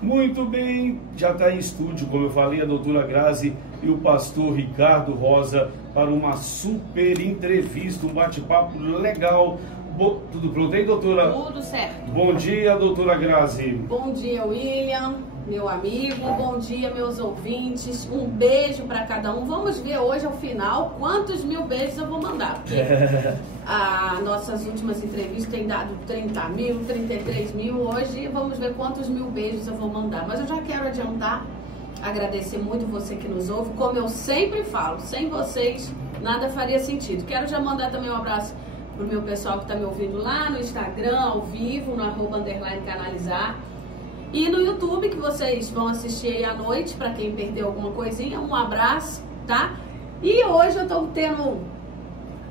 Muito bem, já está em estúdio, como eu falei, a doutora Grazi e o pastor Ricardo Rosa para uma super entrevista, um bate-papo legal. Tudo pronto aí, doutora? Tudo certo. Bom dia, doutora Grazi. Bom dia, William, meu amigo. Bom dia, meus ouvintes. Um beijo para cada um. Vamos ver hoje, ao final, quantos mil beijos eu vou mandar. Porque as nossas últimas entrevistas têm dado 30 mil, 33 mil. Hoje vamos ver quantos mil beijos eu vou mandar. Mas eu já quero adiantar, agradecer muito você que nos ouve. Como eu sempre falo, sem vocês nada faria sentido. Quero já mandar também um abraço pro meu pessoal que está me ouvindo lá no Instagram, ao vivo, no @_canalizar. E no YouTube, que vocês vão assistir aí à noite, para quem perdeu alguma coisinha, um abraço, tá? E hoje eu estou tendo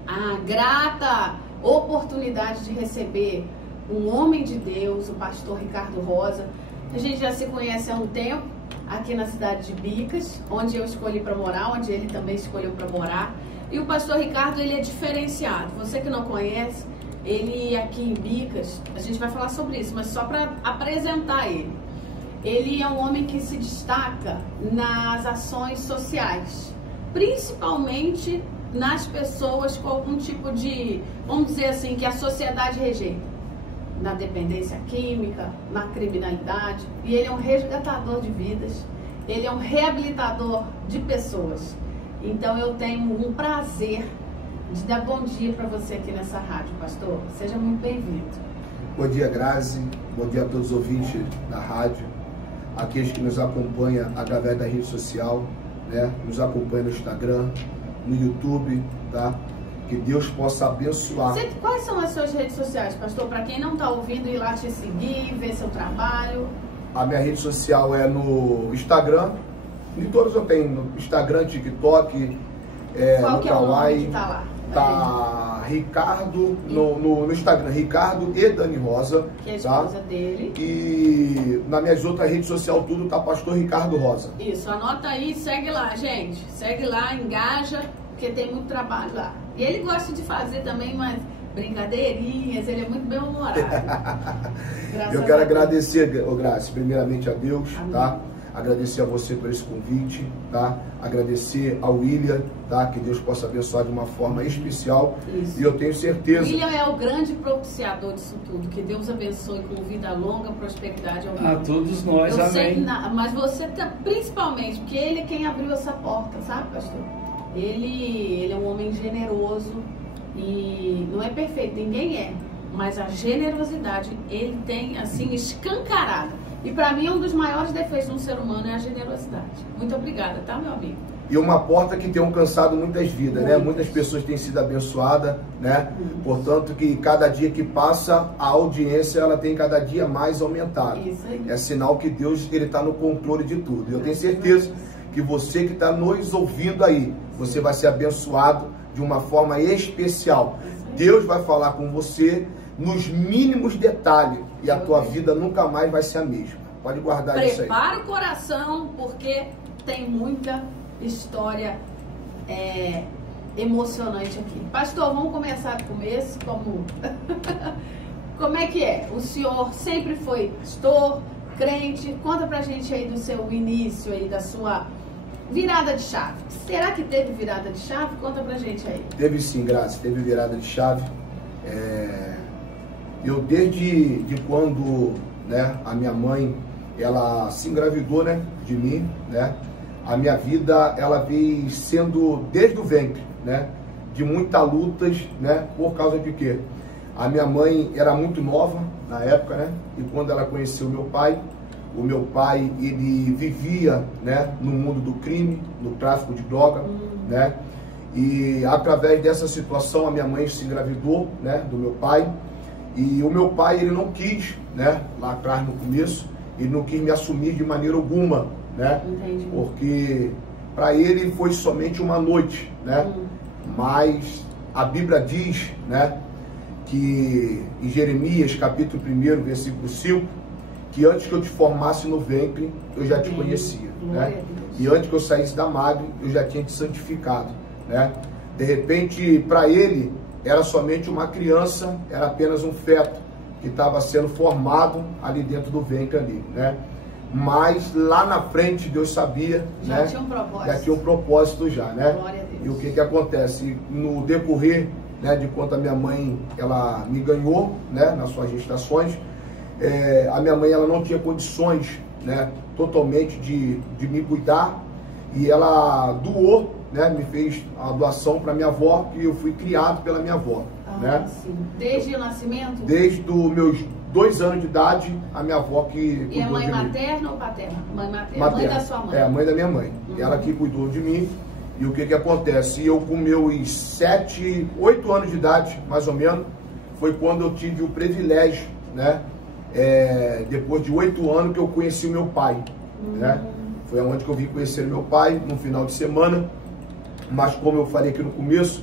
a grata oportunidade de receber um homem de Deus, o pastor Ricardo Rosa. A gente já se conhece há um tempo, aqui na cidade de Bicas, onde eu escolhi para morar, onde ele também escolheu para morar. E o pastor Ricardo, ele é diferenciado. Você que não conhece, ele aqui em Bicas, a gente vai falar sobre isso, mas só para apresentar ele. Ele é um homem que se destaca nas ações sociais, principalmente nas pessoas com algum tipo de, vamos dizer assim, que a sociedade rejeita. Na dependência química, na criminalidade. E ele é um resgatador de vidas, ele é um reabilitador de pessoas. Então eu tenho um prazer de dar bom dia para você aqui nessa rádio, pastor. Seja muito bem-vindo. Bom dia, Grazi. Bom dia a todos os ouvintes da rádio, aqueles que nos acompanham através da rede social, né? Nos acompanham no Instagram, no YouTube, tá? Que Deus possa abençoar. Quais são as suas redes sociais, pastor? Para quem não está ouvindo, ir lá te seguir, ver seu trabalho. A minha rede social é no Instagram. De todos eu tenho, no Instagram, TikTok, qual no que é o nome que Kawaii. tá lá? Tá Ricardo, no Instagram, Ricardo e Dani Rosa. Que é a esposa dele. E nas minhas outras redes sociais tudo tá Pastor Ricardo Rosa. Isso, anota aí, segue lá, gente. Segue lá, engaja, porque tem muito trabalho lá. E ele gosta de fazer também umas brincadeirinhas, ele é muito bem-humorado. Eu quero agradecer, Grazi, primeiramente a Deus, amém, tá? Agradecer a você por esse convite, tá? Agradecer ao William, tá? Que Deus possa abençoar de uma forma especial. Isso. E eu tenho certeza... O William é o grande propiciador disso tudo. Que Deus abençoe com vida longa, prosperidade ao mundo. A todos nós, eu amém. Sei, mas você tá, principalmente, porque ele é quem abriu essa porta, sabe, pastor? Ele é um homem generoso e não é perfeito, ninguém é. Mas a generosidade, ele tem, assim, escancarada. E para mim, um dos maiores defeitos de um ser humano é a generosidade. Muito obrigada, tá, meu amigo? E uma porta que tem alcançado muitas vidas, né? Muitas pessoas têm sido abençoadas, né? Portanto, que cada dia que passa, a audiência, ela tem cada dia mais aumentado. Isso aí. É sinal que Deus, ele está no controle de tudo. Eu tenho certeza que você que está nos ouvindo aí, você vai ser abençoado de uma forma especial. Deus vai falar com você nos mínimos detalhes e a tua vida nunca mais vai ser a mesma. Pode guardar isso aí. Prepara o coração, porque tem muita história emocionante aqui. Pastor, vamos começar do começo. Como é que é? O senhor sempre foi pastor, crente? Conta pra gente aí do seu início aí, da sua virada de chave. Será que teve virada de chave? Conta pra gente aí. Teve sim, Grazi, teve virada de chave. Eu desde quando, né, a minha mãe, ela se engravidou, né, de mim, né, a minha vida, ela veio sendo desde o ventre, né, de muitas lutas, né, por causa de quê? A minha mãe era muito nova na época, né, e quando ela conheceu o meu pai, ele vivia, né, no mundo do crime, no tráfico de droga, né, e através dessa situação a minha mãe se engravidou, né, do meu pai. E o meu pai, ele não quis, né, lá atrás no começo, ele não quis me assumir de maneira alguma, né? Entendi. Porque para ele foi somente uma noite, né? Mas a Bíblia diz, né, que em Jeremias capítulo 1, versículo 5, que antes que eu te formasse no ventre, eu já te conhecia, né? E antes que eu saísse da madre, eu já tinha te santificado, né? De repente, para ele, era somente uma criança, era apenas um feto que estava sendo formado ali dentro do ventre ali, né? mas lá na frente Deus sabia, já né? Tinha um propósito. Já tinha um propósito já, né? Glória a Deus. E o que acontece? No decorrer, né, de quando a minha mãe, ela me ganhou, né, nas suas gestações, a minha mãe, ela não tinha condições, né, totalmente de me cuidar, e ela doou, né, me fez a doação para minha avó, e eu fui criado pela minha avó, né? Sim. Desde o nascimento? Desde os meus 2 anos de idade, a minha avó que E a mãe materna ou paterna? Mãe materna. Mãe da sua mãe? É, a mãe da minha mãe. Ela que cuidou de mim. E o que acontece? Eu com meus 7, 8 anos de idade, mais ou menos, foi quando eu tive o privilégio, né? Depois de 8 anos que eu conheci o meu pai, né? Foi onde que eu vim conhecer meu pai, no final de semana. Mas como eu falei aqui no começo,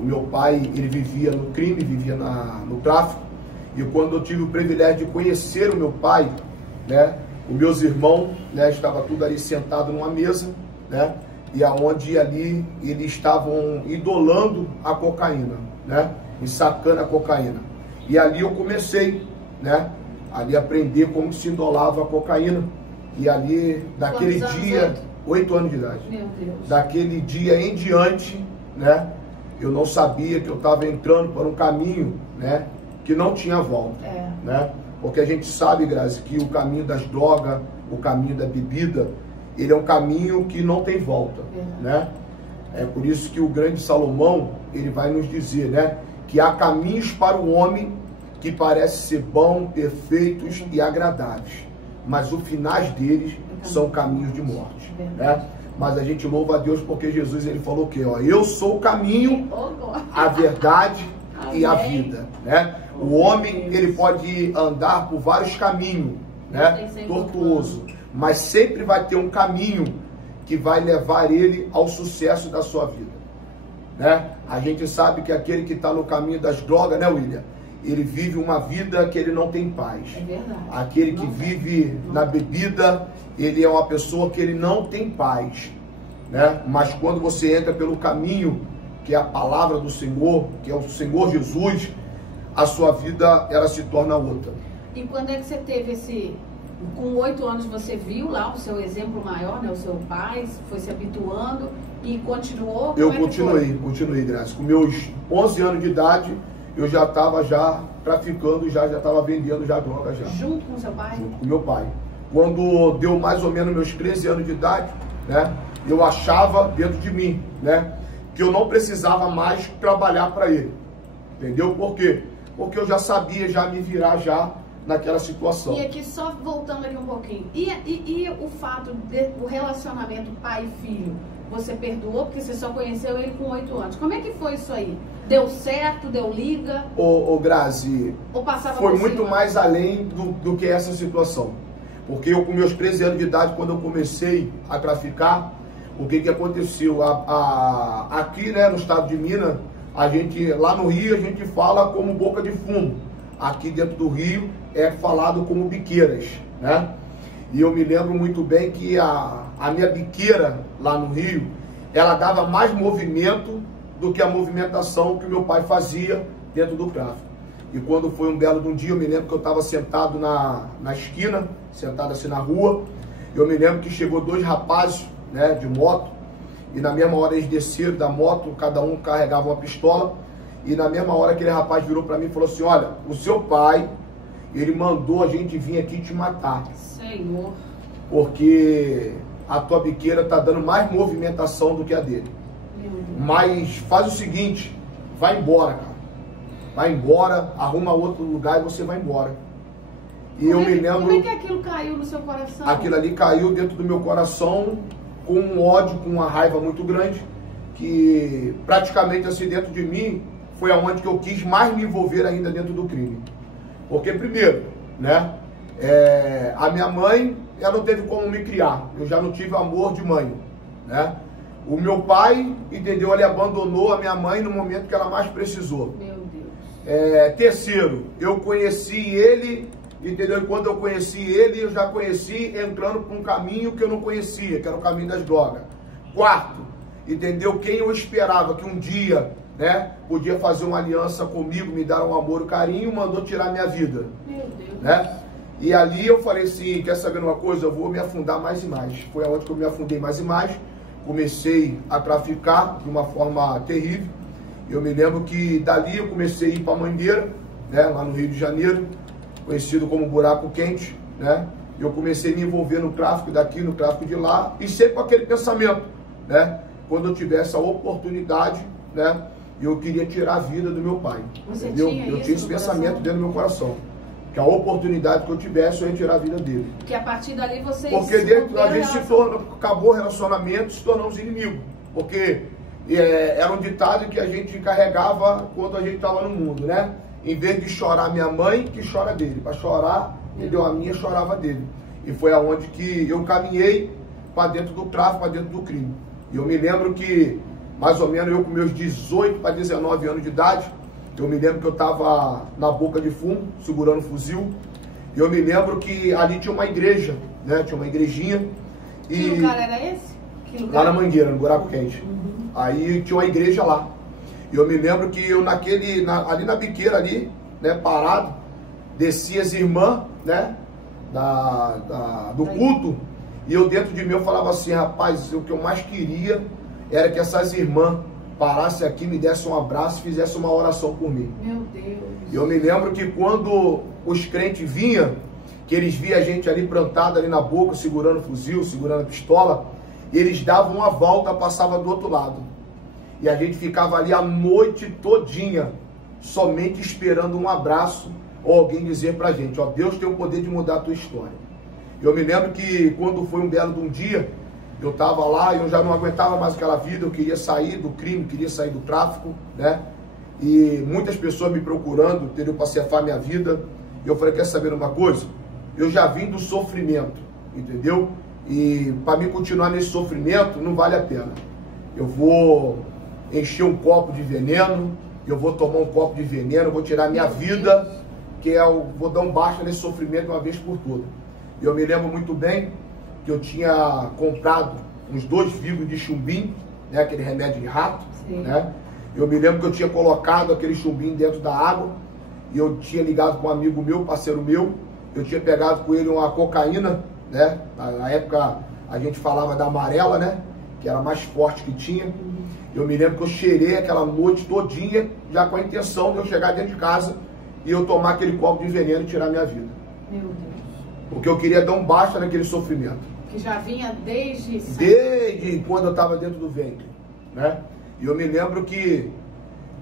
o meu pai, ele vivia no crime, vivia no tráfico. E quando eu tive o privilégio de conhecer o meu pai, né? Os meus irmãos, né? Estavam tudo ali sentado numa mesa, né? E aonde ali eles estavam idolando a cocaína, né? E sacando a cocaína. E ali eu comecei, né? Ali aprender como se idolava a cocaína. E ali, daquele dia, 8 anos de idade. Meu Deus. Daquele dia em diante, né? Eu não sabia que eu estava entrando por um caminho, né? Que não tinha volta, né? Porque a gente sabe, Grazi, que o caminho das drogas, o caminho da bebida, ele é um caminho que não tem volta, né? É por isso que o grande Salomão, ele vai nos dizer, né? Que há caminhos para o homem que parecem ser bons, perfeitos e agradáveis, mas os finais deles são caminhos de morte, né? Mas a gente louva a Deus porque Jesus, ele falou que, ó, eu sou o caminho, a verdade e a vida, né? O homem, ele pode andar por vários caminhos, né? Tortuoso, mas sempre vai ter um caminho que vai levar ele ao sucesso da sua vida, né? A gente sabe que aquele que está no caminho das drogas, né, William? Ele vive uma vida que ele não tem paz. É verdade. Aquele que vive na bebida, ele é uma pessoa que ele não tem paz, né? Mas quando você entra pelo caminho, que é a palavra do Senhor, que é o Senhor Jesus, a sua vida, ela se torna outra. E quando é que você teve esse... Com 8 anos você viu lá o seu exemplo maior, né? O seu pai foi se habituando e continuou? Eu continuei, Graça. Com meus 11 anos de idade, eu já estava traficando, já estava vendendo droga já. Junto com seu pai? Junto com meu pai. Quando deu mais ou menos meus 13 anos de idade, né? Eu achava dentro de mim, né? Que eu não precisava mais trabalhar para ele. Entendeu? Por quê? Porque eu já sabia me virar naquela situação. E aqui, só voltando aqui um pouquinho, e o fato do relacionamento pai e filho, você perdoou porque você só conheceu ele com 8 anos. Como é que foi isso aí? Deu certo? Deu liga? Ô Grazi, ou passava foi por muito cima? Mais além do que essa situação. Porque eu, com meus 13 anos de idade, quando eu comecei a traficar, o que aconteceu? Aqui, né, no estado de Minas, lá no Rio, a gente fala como boca de fumo. Aqui dentro do Rio é falado como biqueiras, né? E eu me lembro muito bem que a minha biqueira lá no Rio, ela dava mais movimento do que a movimentação que o meu pai fazia dentro do tráfico. E quando foi um belo de um dia, eu me lembro que eu estava sentado na esquina, sentado assim na rua, eu me lembro que chegou 2 rapazes, né, de moto, e na mesma hora eles desceram da moto, cada um carregava uma pistola, e na mesma hora aquele rapaz virou para mim e falou assim: olha, o seu pai, ele mandou a gente vir aqui te matar. Senhor. Porque a tua biqueira tá dando mais movimentação do que a dele. Mas faz o seguinte, vai embora, cara. Vai embora, arruma outro lugar e você vai embora. E eu me lembro... Como é que aquilo caiu no seu coração? Aquilo ali caiu dentro do meu coração com um ódio, com uma raiva muito grande, que praticamente assim dentro de mim foi aonde que eu quis mais me envolver ainda dentro do crime. Porque primeiro, né, a minha mãe, ela não teve como me criar, eu já não tive amor de mãe, né? O meu pai, entendeu, ele abandonou a minha mãe no momento que ela mais precisou. Meu Deus. Terceiro, eu conheci ele, entendeu? E quando eu conheci ele, eu já conheci entrando por um caminho que eu não conhecia, que era o caminho das drogas. Quarto, entendeu? Quem eu esperava que um dia, né, podia fazer uma aliança comigo, me dar um amor e carinho, mandou tirar minha vida. Meu Deus. Né? E ali eu falei assim, quer saber uma coisa? Eu vou me afundar mais e mais. Foi aonde que eu me afundei mais e mais. Comecei a traficar de uma forma terrível. Eu me lembro que dali eu comecei a ir para Mangueira, né, lá no Rio de Janeiro, conhecido como Buraco Quente, né? Eu comecei a me envolver no tráfico daqui, no tráfico de lá, e sempre com aquele pensamento, né? Quando eu tivesse a oportunidade, né, eu queria tirar a vida do meu pai. Você entendeu? tinha Eu isso tinha esse no pensamento coração? dentro do meu coração. Que a oportunidade que eu tivesse, eu ia tirar a vida dele. Que a partir dali vocês... Porque dentro, a gente se relação. tornou, acabou o relacionamento, se tornamos inimigos. Porque era um ditado que a gente carregava quando a gente estava no mundo, né? Em vez de chorar minha mãe, que chora dele. Para chorar, entendeu? A minha chorava dele. E foi aonde que eu caminhei para dentro do tráfico, para dentro do crime. E eu me lembro que, mais ou menos, eu com meus 18 para 19 anos de idade, eu me lembro que eu estava na boca de fumo, segurando um fuzil. E eu me lembro que ali tinha uma igreja, né? Tinha uma igrejinha. Que lugar era esse? Que lugar? Lá na Mangueira, no Buraco Quente. Aí tinha uma igreja lá. E eu me lembro que eu ali na biqueira ali, né, parado, descia as irmãs, né, do culto, e eu dentro de mim eu falava assim, rapaz, o que eu mais queria era que essas irmãs parassem aqui, me dessem um abraço e fizessem uma oração por mim. Meu Deus. E eu me lembro que quando os crentes vinham, que eles viam a gente ali plantado ali na boca, segurando fuzil, segurando a pistola, eles davam uma volta, passavam do outro lado. E a gente ficava ali a noite todinha, somente esperando um abraço ou alguém dizer pra gente, ó, Deus tem o poder de mudar a tua história. Eu me lembro que quando foi um belo de um dia, eu estava lá e eu já não aguentava mais aquela vida, eu queria sair do crime, queria sair do tráfico, né? E muitas pessoas me procurando, entendeu, para ceifar minha vida. E eu falei, quer saber uma coisa? Eu já vim do sofrimento, entendeu? E para mim continuar nesse sofrimento não vale a pena. Eu vou encher um copo de veneno, eu vou tomar um copo de veneno, eu vou tirar minha vida, que eu vou dar um basta nesse sofrimento uma vez por todas. E eu me lembro muito bem que eu tinha comprado uns 2 vidros de chumbim, né, aquele remédio de rato, né? Eu me lembro que eu tinha colocado aquele chumbim dentro da água, e eu tinha ligado com um amigo meu, parceiro meu, eu tinha pegado com ele uma cocaína, né? Na época a gente falava da amarela, né? Que era a mais forte que tinha. Eu me lembro que eu cheirei aquela noite todinha, já com a intenção de eu chegar dentro de casa e eu tomar aquele copo de veneno e tirar minha vida. Meu Deus. Porque eu queria dar um basta naquele sofrimento. Que já vinha desde quando eu estava dentro do ventre, né? E eu me lembro que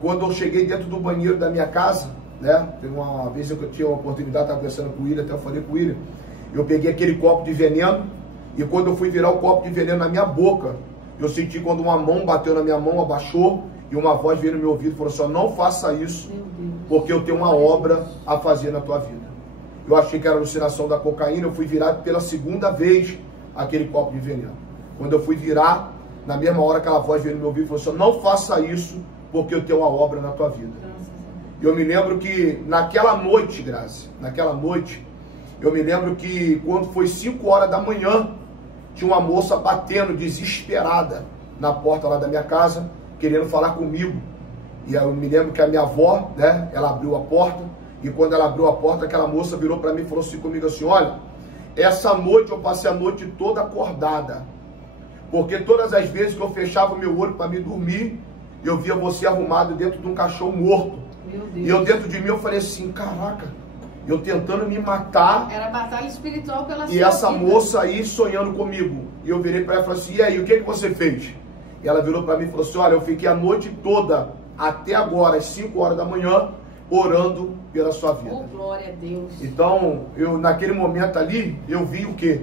quando eu cheguei dentro do banheiro da minha casa, né? Teve uma vez que eu tinha uma oportunidade, estava conversando com o William, até eu falei com o William, eu peguei aquele copo de veneno e quando eu fui virar o copo de veneno na minha boca, eu senti quando uma mão bateu na minha mão, abaixou e uma voz veio no meu ouvido e falou assim, não faça isso, porque eu tenho uma obra a fazer na tua vida. Eu achei que era alucinação da cocaína, eu fui virar pela segunda vez aquele copo de veneno. Quando eu fui virar, na mesma hora aquela voz veio no meu ouvido e falou assim, não faça isso, porque eu tenho uma obra na tua vida. E eu me lembro que naquela noite, Grazi, naquela noite, eu me lembro que quando foi 5 horas da manhã, tinha uma moça batendo desesperada na porta lá da minha casa, querendo falar comigo. E eu me lembro que a minha avó, né, ela abriu a porta, e quando ela abriu a porta, aquela moça virou para mim e falou assim comigo assim, olha, essa noite eu passei a noite toda acordada, porque todas as vezes que eu fechava o meu olho para me dormir, eu via você arrumado dentro de um caixão morto. Meu Deus. E eu dentro de mim eu falei assim, caraca, eu tentando me matar. Era batalha espiritual pela sua E essa vida. moça aí sonhando comigo. E eu virei para ela e falei assim, e aí, o que você fez? E ela virou para mim e falou assim, olha, eu fiquei a noite toda, até agora, às 5 horas da manhã, orando pela sua vida. Oh, glória a Deus. Então, eu naquele momento ali, eu vi o quê?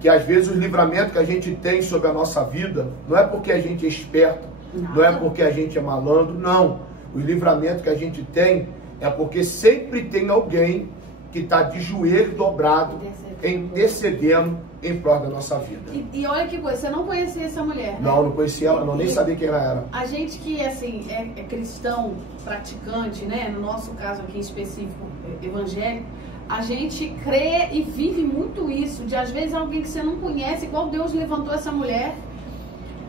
Que às vezes os livramentos que a gente tem sobre a nossa vida, não é porque a gente é esperto, não é porque a gente é malandro, não. Os livramentos que a gente tem é porque sempre tem alguém que está de joelho dobrado, intercedendo em prol da nossa vida. E olha que coisa, você não conhecia essa mulher, né? Não conhecia ela, nem sabia quem ela era. A gente que, assim, é cristão, praticante, né? No nosso caso aqui em específico, evangélico, a gente crê e vive muito isso, de às vezes alguém que você não conhece, igual Deus levantou essa mulher,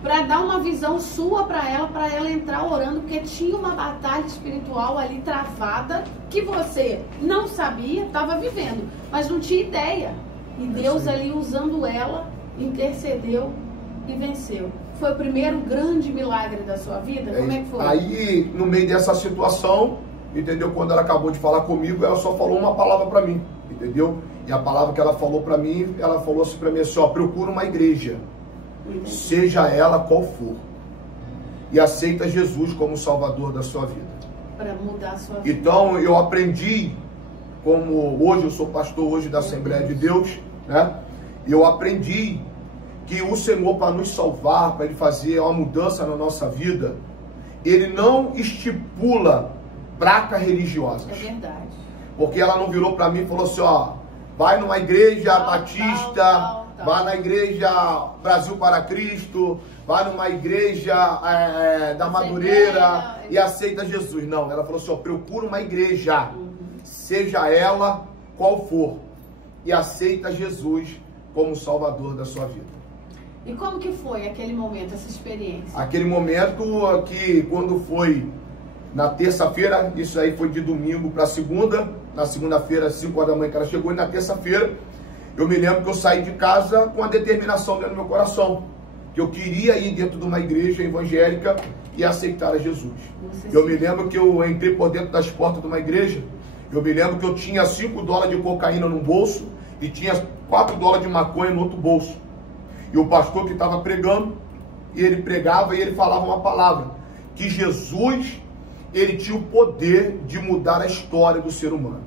para dar uma visão sua para ela entrar orando, porque tinha uma batalha espiritual ali travada, que você não sabia, estava vivendo, mas não tinha ideia. E Deus ali usando ela, intercedeu e venceu. Foi o primeiro grande milagre da sua vida? Como é que foi? Aí, no meio dessa situação, entendeu? Quando ela acabou de falar comigo, ela só falou uma palavra para mim, entendeu? E a palavra que ela falou para mim, ela falou assim para mim assim, ó, procura uma igreja, seja ela qual for, e aceita Jesus como Salvador da sua vida. Para mudar a sua vida. Então, eu aprendi, como hoje eu sou pastor hoje da Assembleia de Deus, né? Eu aprendi que o Senhor, para nos salvar, para Ele fazer uma mudança na nossa vida, Ele não estipula placas religiosas. É verdade. Porque ela não virou para mim e falou assim, ó, vai numa igreja batista, vai na igreja Brasil para Cristo, vai numa igreja da Madureira e aceita Jesus. Não, ela falou assim, ó, procura uma igreja, seja ela qual for, e aceita Jesus como Salvador da sua vida. E como que foi aquele momento, essa experiência? Aquele momento que quando foi na terça-feira, isso aí foi de domingo para segunda, na segunda-feira, 5 horas da manhã que ela chegou, e na terça-feira, eu me lembro que eu saí de casa com a determinação dentro do meu coração, que eu queria ir dentro de uma igreja evangélica e aceitar a Jesus. Eu me lembro que eu entrei por dentro das portas de uma igreja, eu me lembro que eu tinha $5 de cocaína no bolso e tinha $4 de maconha no outro bolso. E o pastor que estava pregando, e ele pregava e ele falava uma palavra, que Jesus, ele tinha o poder de mudar a história do ser humano.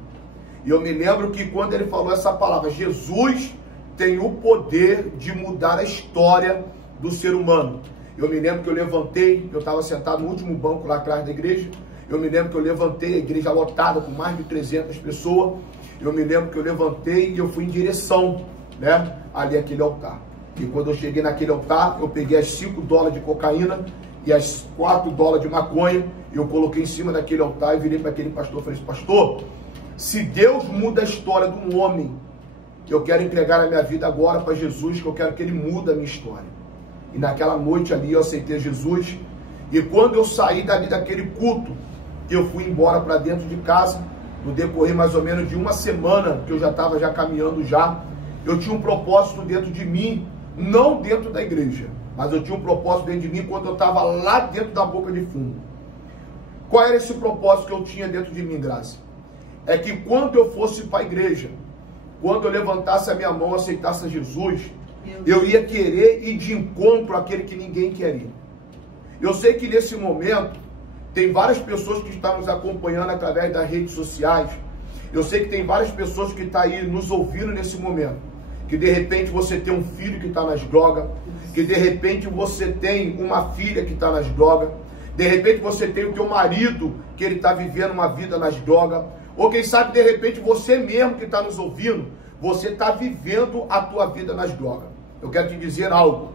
E eu me lembro que quando ele falou essa palavra, Jesus tem o poder de mudar a história do ser humano. Eu me lembro que eu levantei, eu estava sentado no último banco lá atrás da igreja, eu me lembro que eu levantei, a igreja lotada com mais de 300 pessoas, eu me lembro que eu levantei e eu fui em direção, né, ali àquele altar. E quando eu cheguei naquele altar, eu peguei as $5 de cocaína e as $4 de maconha, eu coloquei em cima daquele altar e virei para aquele pastor e falei, pastor, se Deus muda a história de um homem, eu quero entregar a minha vida agora para Jesus, que eu quero que Ele mude a minha história. E naquela noite ali eu aceitei Jesus, e quando eu saí dali daquele culto, eu fui embora para dentro de casa, no decorrer mais ou menos de uma semana, que eu já estava caminhando já, eu tinha um propósito dentro de mim, não dentro da igreja, mas eu tinha um propósito dentro de mim quando eu estava lá dentro da boca de fundo. Qual era esse propósito que eu tinha dentro de mim, Graça? É que quando eu fosse para a igreja, quando eu levantasse a minha mão e aceitasse a Jesus, eu ia querer ir de encontro àquele que ninguém quer ir. Eu sei que nesse momento, tem várias pessoas que estão nos acompanhando através das redes sociais. Eu sei que tem várias pessoas que estão aí nos ouvindo nesse momento. Que de repente você tem um filho que está nas drogas, que de repente você tem uma filha que está nas drogas, de repente você tem o teu marido que ele está vivendo uma vida nas drogas, ou quem sabe de repente você mesmo que está nos ouvindo, você está vivendo a tua vida nas drogas. Eu quero te dizer algo,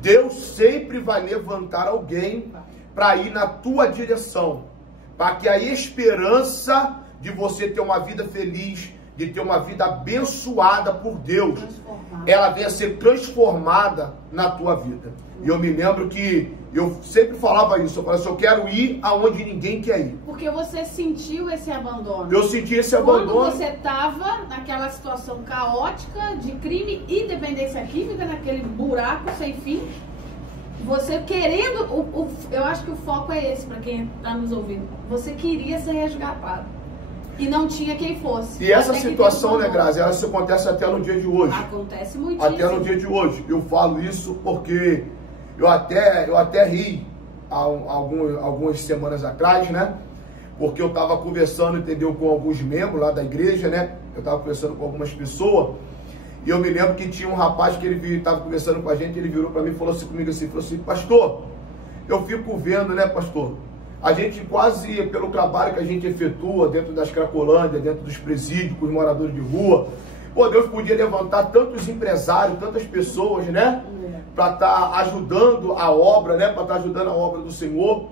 Deus sempre vai levantar alguém para ir na tua direção, para que a esperança de você ter uma vida feliz, de ter uma vida abençoada por Deus, ela venha ser transformada na tua vida. E eu me lembro que eu sempre falava isso, eu falava assim, eu quero ir aonde ninguém quer ir. Porque você sentiu esse abandono. Eu senti esse abandono. Quando você estava naquela situação caótica de crime e dependência química, naquele buraco sem fim, você querendo, eu acho que o foco é esse para quem está nos ouvindo, você queria ser resgatado. E não tinha quem fosse. E essa situação, né, Grazi, ela se acontece até no dia de hoje. Acontece muitíssimo. Até no dia de hoje. Eu falo isso porque eu até ri algumas semanas atrás, né? Porque eu estava conversando, entendeu, com alguns membros lá da igreja, né? Eu estava conversando com algumas pessoas. E eu me lembro que tinha um rapaz que ele estava conversando com a gente, ele virou para mim e falou assim comigo assim, falou assim, pastor, eu fico vendo, né, pastor? A gente quase, pelo trabalho que a gente efetua dentro das Cracolândias, dentro dos presídios, com os moradores de rua, pô, Deus podia levantar tantos empresários, tantas pessoas, né? Para estar ajudando a obra, né? Para estar ajudando a obra do Senhor.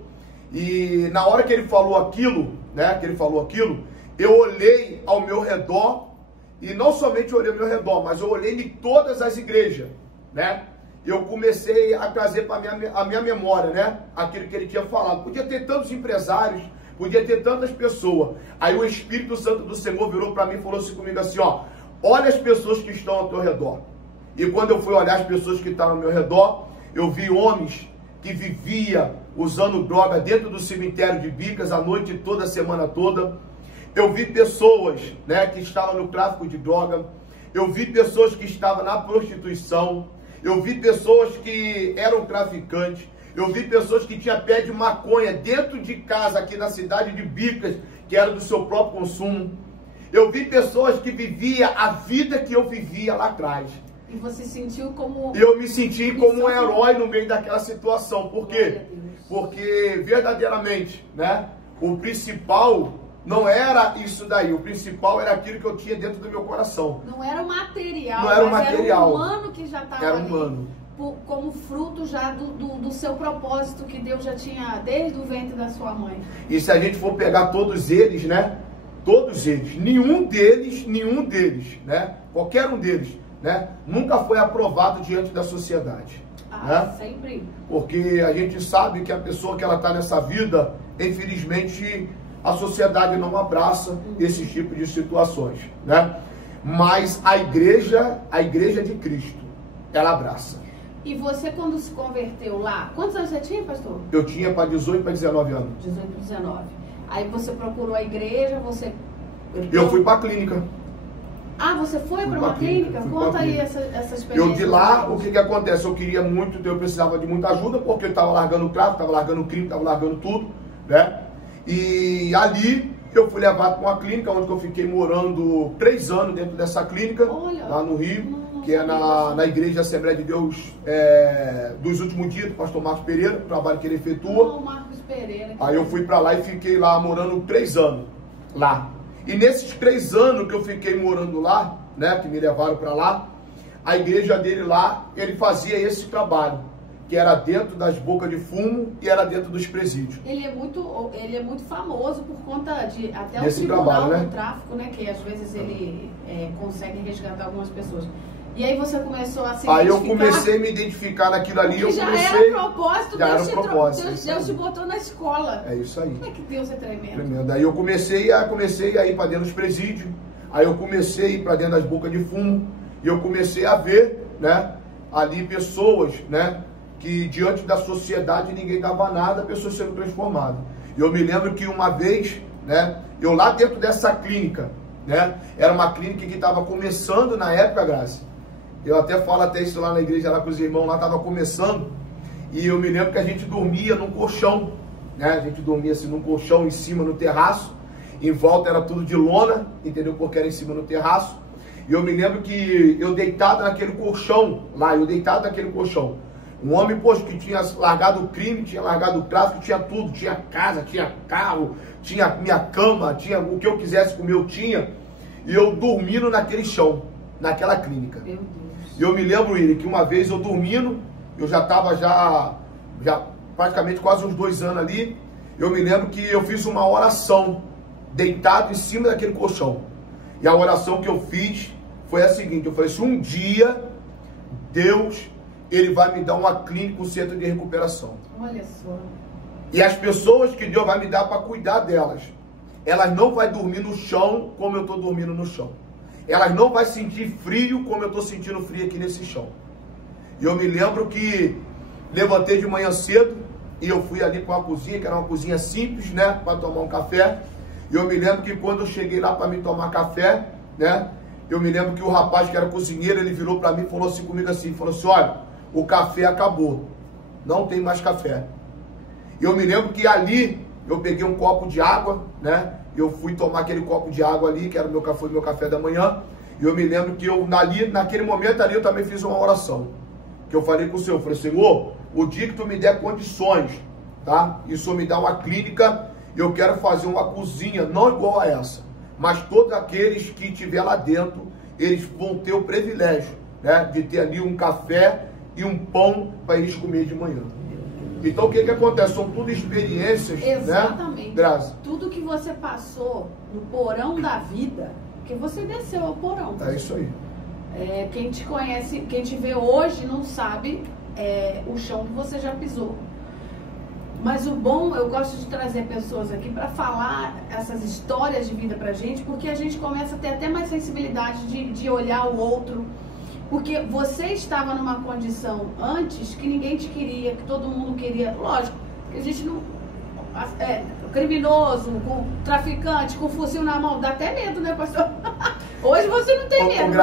E na hora que ele falou aquilo, né? Que ele falou aquilo, eu olhei ao meu redor, e não somente olhei ao meu redor, mas eu olhei em todas as igrejas, né? eu comecei a trazer para a minha memória, né? Aquilo que ele tinha falado. Podia ter tantos empresários, podia ter tantas pessoas. Aí o Espírito Santo do Senhor virou para mim e falou assim comigo assim, ó, olha as pessoas que estão ao teu redor. E quando eu fui olhar as pessoas que estavam ao meu redor, eu vi homens que viviam usando droga dentro do cemitério de Bicas a noite toda, a semana toda. Eu vi pessoas, né, que estavam no tráfico de droga. Eu vi pessoas que estavam na prostituição. Eu vi pessoas que eram traficantes. Eu vi pessoas que tinham pé de maconha dentro de casa aqui na cidade de Bicas, que era do seu próprio consumo. Eu vi pessoas que viviam a vida que eu vivia lá atrás. E você sentiu como... Eu me senti como um herói no meio daquela situação. Por quê? Porque verdadeiramente, né, o principal não era isso daí. O principal era aquilo que eu tinha dentro do meu coração. Não era o material, não era o mas material. Era o humano que já estava ali. Humano. Como fruto já do seu propósito que Deus já tinha desde o ventre da sua mãe. E se a gente for pegar todos eles, né? Todos eles, nenhum deles, né? Qualquer um deles, né? Nunca foi aprovado diante da sociedade. Né? Sempre. Porque a gente sabe que a pessoa que ela está nessa vida, infelizmente, a sociedade não abraça esse tipo de situações, né? Mas a igreja de Cristo, ela abraça. E você, quando se converteu lá, quantos anos você tinha, pastor? Eu tinha para 18 para 19 anos. 18 para 19. Aí você procurou a igreja, você... Eu fui para a clínica. Ah, você foi para uma clínica? Conta aí essa experiência. Eu de lá, o que acontece? Eu queria muito, eu precisava de muita ajuda, porque eu estava largando o tráfico, estava largando o crime, estava largando tudo, né? E ali eu fui levado para uma clínica, onde eu fiquei morando 3 anos dentro dessa clínica, olha, lá no Rio, que é na Igreja Assembleia de Deus dos Últimos Dias, do pastor Marcos Pereira, o trabalho que ele efetua. Marcos Pereira. Aí eu fui para lá e fiquei lá morando 3 anos, lá. E nesses 3 anos que eu fiquei morando lá, né, que me levaram para lá, a igreja dele lá, ele fazia esse trabalho, que era dentro das bocas de fumo e era dentro dos presídios. Ele é muito famoso por conta de até o desse tribunal trabalho, né? do tráfico, né, que às vezes ele consegue resgatar algumas pessoas. E aí você começou a se identificar. Aí eu comecei a me identificar naquilo ali. Eu já era propósito, Deus te botou na escola. É isso aí. Como é que Deus é tremendo? Tremendo. Aí eu comecei a ir para dentro dos presídios. Aí eu comecei a ir para dentro das bocas de fumo. E eu comecei a ver, né, ali pessoas, né, que diante da sociedade ninguém dava nada, pessoas sendo transformadas. Eu me lembro que uma vez, né, eu lá dentro dessa clínica, né, era uma clínica que estava começando na época, Graça. Eu até falo até isso lá na igreja, lá com os irmãos, lá estava começando, e eu me lembro que a gente dormia num colchão, né? A gente dormia assim num colchão em cima no terraço, em volta era tudo de lona, entendeu? Porque era em cima no terraço, e eu me lembro que eu deitado naquele colchão, um homem, poxa, que tinha largado o crime, tinha largado o tráfico, tinha tudo, tinha casa, tinha carro, tinha minha cama, tinha o que eu quisesse comer, eu tinha, e eu dormindo naquele chão, naquela clínica. Meu Deus. E eu me lembro, Willi, que uma vez eu dormindo, eu já estava já praticamente quase uns 2 anos ali, eu me lembro que eu fiz uma oração, deitado em cima daquele colchão. E a oração que eu fiz foi a seguinte, eu falei assim, um dia, Deus, Ele vai me dar uma clínica, um centro de recuperação. Olha só. E as pessoas que Deus vai me dar para cuidar delas, elas não vão dormir no chão como eu estou dormindo no chão. Elas não vão sentir frio como eu estou sentindo frio aqui nesse chão. E eu me lembro que levantei de manhã cedo e eu fui ali para uma cozinha, que era uma cozinha simples, né, para tomar um café. E eu me lembro que quando eu cheguei lá para me tomar café, né, eu me lembro que o rapaz que era cozinheiro, ele virou para mim e falou assim comigo assim, falou assim, olha, o café acabou, não tem mais café. E eu me lembro que ali eu peguei um copo de água, né, eu fui tomar aquele copo de água ali, que era o meu café da manhã, e eu me lembro que eu, naquele momento ali, eu também fiz uma oração, que eu falei com o Senhor, eu falei, Senhor, o dia que tu me der condições, tá, e o Senhor me dá uma clínica, eu quero fazer uma cozinha, não igual a essa, mas todos aqueles que estiver lá dentro, eles vão ter o privilégio, né, de ter ali um café e um pão para eles comer de manhã. Então o que acontece? São tudo experiências, exatamente, né? Graça. Tudo que você passou no porão da vida, porque você desceu ao porão. É isso aí. Quem te conhece, quem te vê hoje não sabe o chão que você já pisou. Mas o bom, eu gosto de trazer pessoas aqui para falar essas histórias de vida pra gente, porque a gente começa a ter até mais sensibilidade de olhar o outro. Porque você estava numa condição antes que ninguém te queria, que todo mundo queria. Lógico, que a gente não... criminoso, com traficante, com fuzil na mão, dá até medo, né, pastor? Hoje você não tem medo.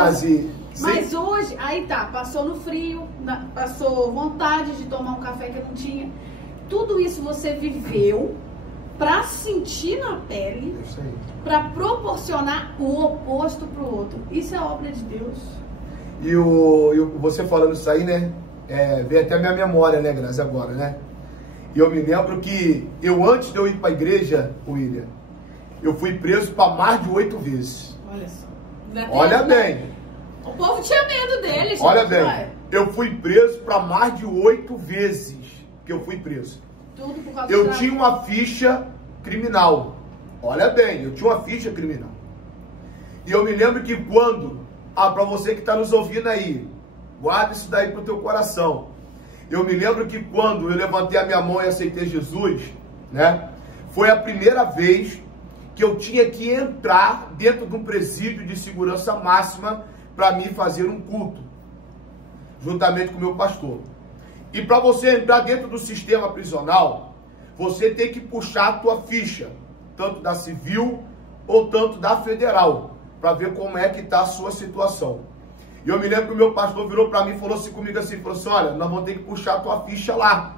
Mas hoje, aí tá, passou no frio, passou vontade de tomar um café que não tinha. Tudo isso você viveu para sentir na pele, para proporcionar o oposto pro outro. Isso é obra de Deus. E você falando isso aí, né? Veio até a minha memória, né, Grazi, agora, né? E eu me lembro que antes de eu ir para a igreja, William, eu fui preso para mais de 8 vezes. Olha só. Olha bem. O povo tinha medo dele, gente. Olha bem. Eu fui preso para mais de 8 vezes que eu fui preso. Tudo por causa eu tinha uma ficha criminal. Olha bem, eu tinha uma ficha criminal. E eu me lembro que quando... para você que está nos ouvindo aí, guarda isso daí para o teu coração. Eu me lembro que quando eu levantei a minha mão e aceitei Jesus, né? Foi a primeira vez que eu tinha que entrar dentro de um presídio de segurança máxima para mim fazer um culto, juntamente com o meu pastor. E para você entrar dentro do sistema prisional, você tem que puxar a tua ficha, tanto da civil ou tanto da federal, para ver como é que está a sua situação. E eu me lembro que o meu pastor virou para mim e falou assim comigo assim, falou assim, olha, nós vamos ter que puxar a tua ficha lá.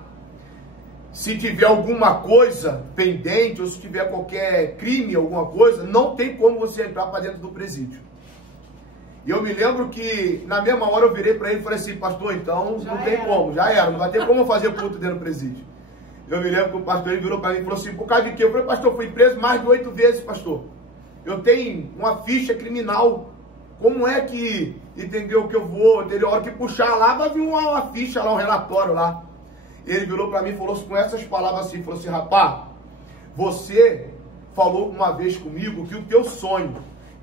Se tiver alguma coisa pendente, ou se tiver qualquer crime, alguma coisa, não tem como você entrar para dentro do presídio. E eu me lembro que, na mesma hora, eu virei para ele e falei assim, pastor, então não tem como, já era, não vai ter como eu fazer culto dentro do presídio. Eu me lembro que o pastor ele virou para mim e falou assim, por causa de quê? Eu falei, pastor, eu fui preso mais de 8 vezes, pastor. Eu tenho uma ficha criminal. Como é que, entendeu, que eu vou, entendeu? A hora que puxar lá, vai vir uma ficha lá, um relatório lá. Ele virou para mim e falou com essas palavras assim, falou assim, rapaz, você falou uma vez comigo que o teu sonho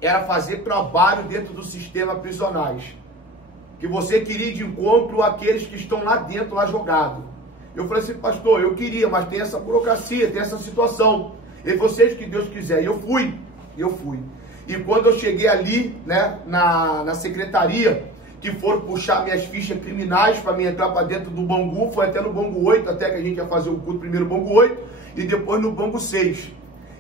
era fazer trabalho dentro do sistema prisionais. Que você queria ir de encontro àqueles que estão lá dentro, lá jogados. Eu falei assim, pastor, eu queria, mas tem essa burocracia, tem essa situação. Ele falou, seja o que Deus quiser. E eu fui. E quando eu cheguei ali, né, na secretaria, que foram puxar minhas fichas criminais para me entrar para dentro do Bangu, foi até no Bangu 8, até que a gente ia fazer o culto primeiro no Bangu 8 e depois no Bangu 6.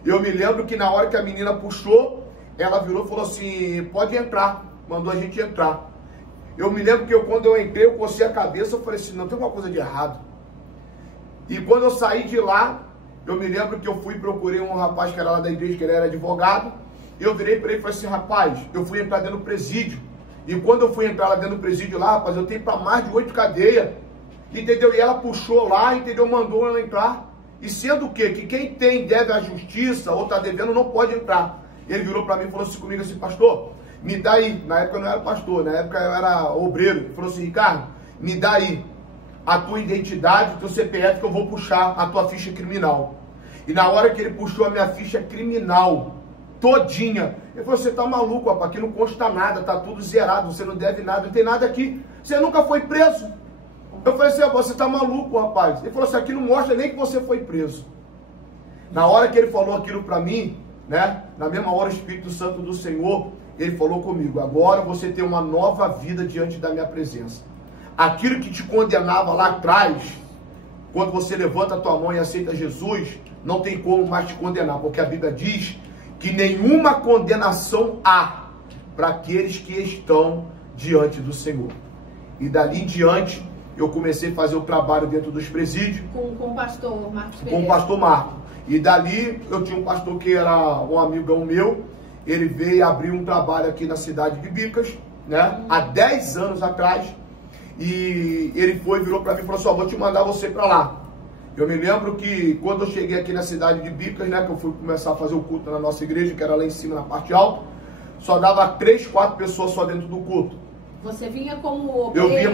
Eu me lembro que na hora que a menina puxou, ela virou e falou assim, pode entrar, mandou a gente entrar. Eu me lembro que quando eu entrei, eu cocei a cabeça, eu falei assim, não, tem alguma coisa de errado. E quando eu saí de lá, eu me lembro que eu fui e procurei um rapaz que era lá da igreja, que ele era advogado. Eu virei para ele e falei assim, rapaz, eu fui entrar dentro do presídio. E quando eu fui entrar lá dentro do presídio lá, rapaz, eu tenho para mais de 8 cadeias. Entendeu? E ela puxou lá, entendeu? Mandou eu entrar. E sendo o quê? Que quem deve à justiça ou está devendo não pode entrar. Ele virou para mim e falou assim comigo assim, pastor, me dá aí. Na época eu não era pastor, na época eu era obreiro. Ele falou assim, Ricardo, me dá aí a tua identidade, o teu CPF, que eu vou puxar a tua ficha criminal. E na hora que ele puxou a minha ficha criminal todinha, ele falou, você tá maluco, rapaz, aqui não consta nada, tá tudo zerado, você não deve nada, não tem nada aqui, você nunca foi preso. Eu falei assim, você tá maluco, rapaz. Ele falou assim, aqui não mostra nem que você foi preso. Na hora que ele falou aquilo para mim, né, na mesma hora o Espírito Santo do Senhor, ele falou comigo, agora você tem uma nova vida diante da minha presença. Aquilo que te condenava lá atrás, quando você levanta a tua mão e aceita Jesus, não tem como mais te condenar, porque a Bíblia diz que nenhuma condenação há para aqueles que estão diante do Senhor. E dali em diante, eu comecei a fazer o trabalho dentro dos presídios. Com o pastor Marcos Pereira. Com o pastor Marcos. E dali, eu tinha um pastor que era um amigão meu, ele veio abrir um trabalho aqui na cidade de Bicas, né? Há 10 anos atrás. E ele virou para mim e falou assim, vou te mandar você para lá. Eu me lembro que quando eu cheguei aqui na cidade de Bicas, né, que eu fui começar a fazer o culto na nossa igreja, que era lá em cima, na parte alta, só dava 3, 4 pessoas só dentro do culto. Você vinha como obreiro? Eu vinha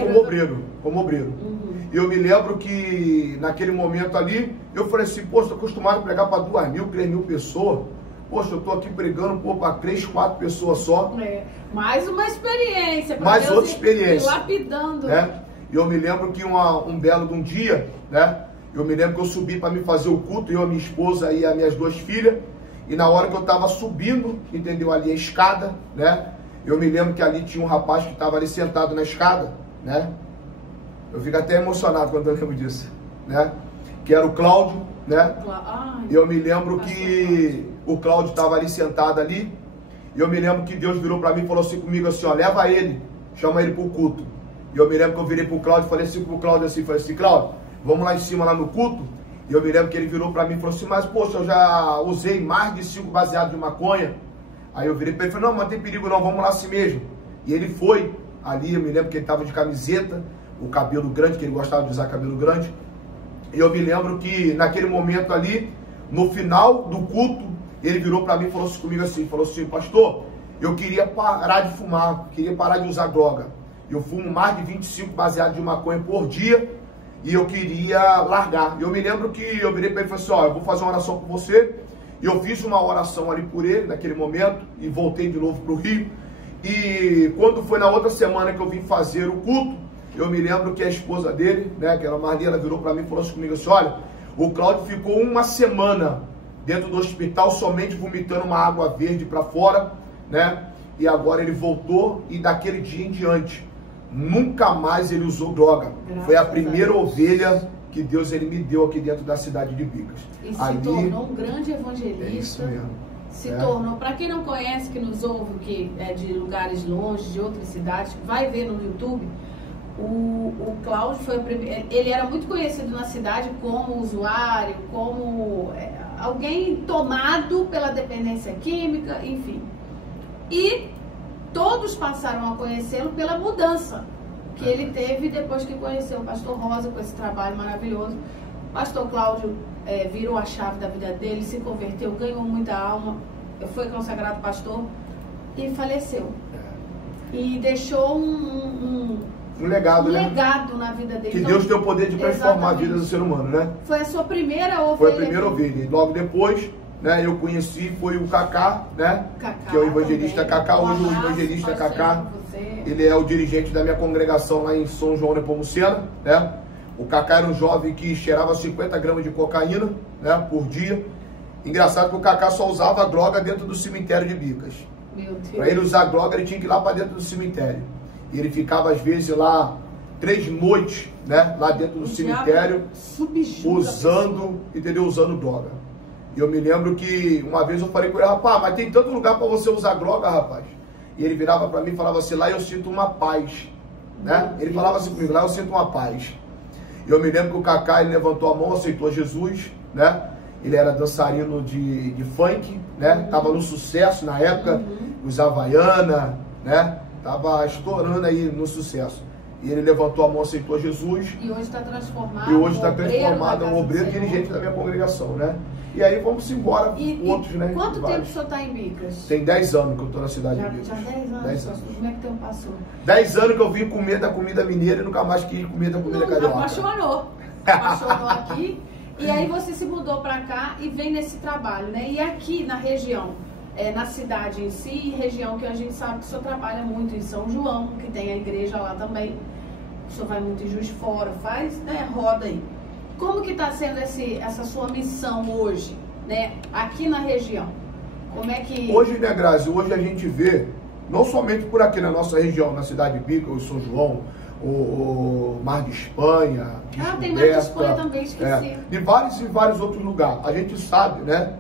como obreiro. Uhum. Eu me lembro que naquele momento ali, eu falei assim, pô, estou acostumado a pregar para 2.000, 3.000 pessoas. poxa, eu tô aqui pregando para 3, 4 pessoas só. Mais uma experiência. Mais outra experiência. Lapidando. Né? E eu me lembro que um belo de um dia, né? Eu me lembro que eu subi para me fazer o culto, eu, a minha esposa e as minhas 2 filhas. E na hora que eu estava subindo, entendeu? Ali a escada, né? Eu me lembro que ali tinha um rapaz que estava ali sentado na escada, né? Eu fico até emocionado quando eu lembro disso, né? Que era o Cláudio, né? E eu me lembro que o Cláudio estava ali sentado ali. E eu me lembro que Deus virou para mim e falou assim comigo assim, ó, leva ele, chama ele para o culto. E eu me lembro que eu virei para o Cláudio e falei assim pro Cláudio assim, Cláudio, vamos lá em cima, lá no culto. E eu me lembro que ele virou para mim e falou assim, mas poxa, eu já usei mais de 5 baseados de maconha. Aí eu virei para ele e falei, não, mas tem perigo não, vamos lá assim mesmo. E ele foi ali, eu me lembro que ele estava de camiseta, o cabelo grande, que ele gostava de usar cabelo grande. E eu me lembro que naquele momento ali, no final do culto, ele virou para mim e falou assim comigo assim, falou assim, pastor, eu queria parar de fumar, queria parar de usar droga. Eu fumo mais de 25 baseados de maconha por dia, e eu queria largar. Eu me lembro que eu virei para ele e falei assim, ó, eu vou fazer uma oração por você. E eu fiz uma oração ali por ele, naquele momento, e voltei de novo para o Rio. E quando foi na outra semana que eu vim fazer o culto, eu me lembro que a esposa dele, né, que era a Marli, ela virou para mim e falou assim comigo assim, olha, o Cláudio ficou uma semana dentro do hospital somente vomitando uma água verde para fora, né? E agora ele voltou e daquele dia em diante, nunca mais ele usou droga. Foi a primeira ovelha que Deus ele me deu aqui dentro da cidade de Bicas. E se tornou um grande evangelista. É isso mesmo. Se tornou, para quem não conhece, que nos ouve, que é de lugares longe, de outras cidades, vai ver no YouTube. O Cláudio foi ele era muito conhecido na cidade como usuário, como alguém tomado pela dependência química, enfim. E todos passaram a conhecê-lo pela mudança que ele teve depois que conheceu o pastor Rosa, com esse trabalho maravilhoso. O pastor Cláudio virou a chave da vida dele, se converteu, ganhou muita alma, foi consagrado pastor e faleceu. E deixou um legado, né? Legado na vida dele. Que então, Deus tem o poder de transformar a vida do ser humano, né? Foi a sua primeira ovelha. Foi a primeira ovelha. E logo depois, né, eu conheci, foi o Cacá, né? Cacá, que é o evangelista também. Cacá. Hoje o evangelista Cacá, ele é o dirigente da minha congregação lá em São João Nepomuceno, né? O Cacá era um jovem que cheirava 50 gramas de cocaína, né, por dia. Engraçado que o Cacá só usava droga dentro do cemitério de Bicas. Meu Deus. Para ele usar droga, ele tinha que ir lá para dentro do cemitério. E ele ficava, às vezes, lá 3 noites, né? Lá dentro do cemitério, usando, entendeu? Usando droga. E eu me lembro que uma vez eu falei com ele, rapaz, mas tem tanto lugar para você usar droga, rapaz. E ele virava para mim e falava assim, lá eu sinto uma paz, né? Ele falava assim comigo, lá eu sinto uma paz. E eu me lembro que o Cacá, ele levantou a mão, aceitou Jesus, né? Ele era dançarino de funk, né? Tava no sucesso na época, os Havaiana, né? Tava estourando aí no sucesso. E ele levantou a mão, aceitou Jesus. E hoje está transformado. E hoje está transformado um obreiro dirigente da minha congregação, né? E aí vamos embora com outros, né? Quanto tempo o senhor está em Bicas? Tem 10 anos que eu estou na cidade de Bicas. Já 10 anos? 10 anos. Como é que o tempo passou? 10 anos que eu vim comer da comida mineira e nunca mais quis comer da comida carioca. Apaixonou. Apaixonou aqui. E aí você se mudou para cá e vem nesse trabalho, né? E aqui na região, na cidade em si, região que a gente sabe que o senhor trabalha muito em São João, que tem a igreja lá também. O senhor vai muito em Juiz de Fora, faz, né, roda aí. Como que está sendo essa sua missão hoje, né, aqui na região? Como é que... Hoje, né, Grazi, hoje a gente vê, não somente por aqui na nossa região, na cidade de Bicas, São João, o Mar de Espanha, tem Mar de Espanha também, esqueci. De vários e vários outros lugares. A gente sabe, né,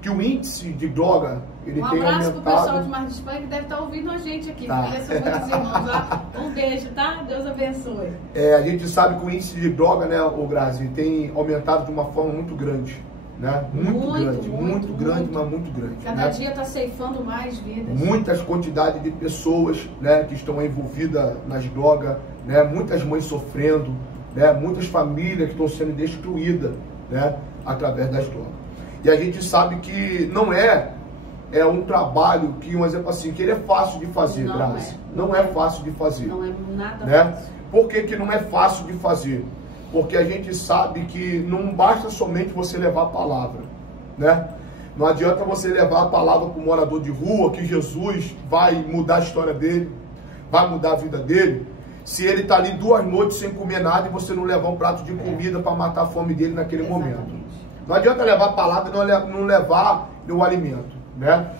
que o índice de droga, ele tem aumentado. Um abraço pro pessoal de Mar de Espanha que deve estar ouvindo a gente aqui. Tá. Conheço muitos irmãos lá. Um beijo, tá? Deus abençoe. A gente sabe que o índice de droga, né, o Grazi, tem aumentado de uma forma muito grande. Né? Muito grande, mas muito grande. Cada dia está ceifando mais vidas. Muitas quantidades de pessoas, né, que estão envolvidas nas drogas, né? Muitas mães sofrendo, né? Muitas famílias que estão sendo destruídas, né, através das drogas. E a gente sabe que não é um trabalho que, um exemplo assim, que ele é fácil de fazer, Grazi. Não é fácil de fazer. Não é nada fácil. Por que não é fácil de fazer? Porque a gente sabe que não basta somente você levar a palavra, né? Não adianta você levar a palavra para o morador de rua, que Jesus vai mudar a história dele, vai mudar a vida dele, se ele está ali 2 noites sem comer nada e você não levar um prato de comida para matar a fome dele naquele momento. Não adianta levar a palavra e não levar o alimento, né?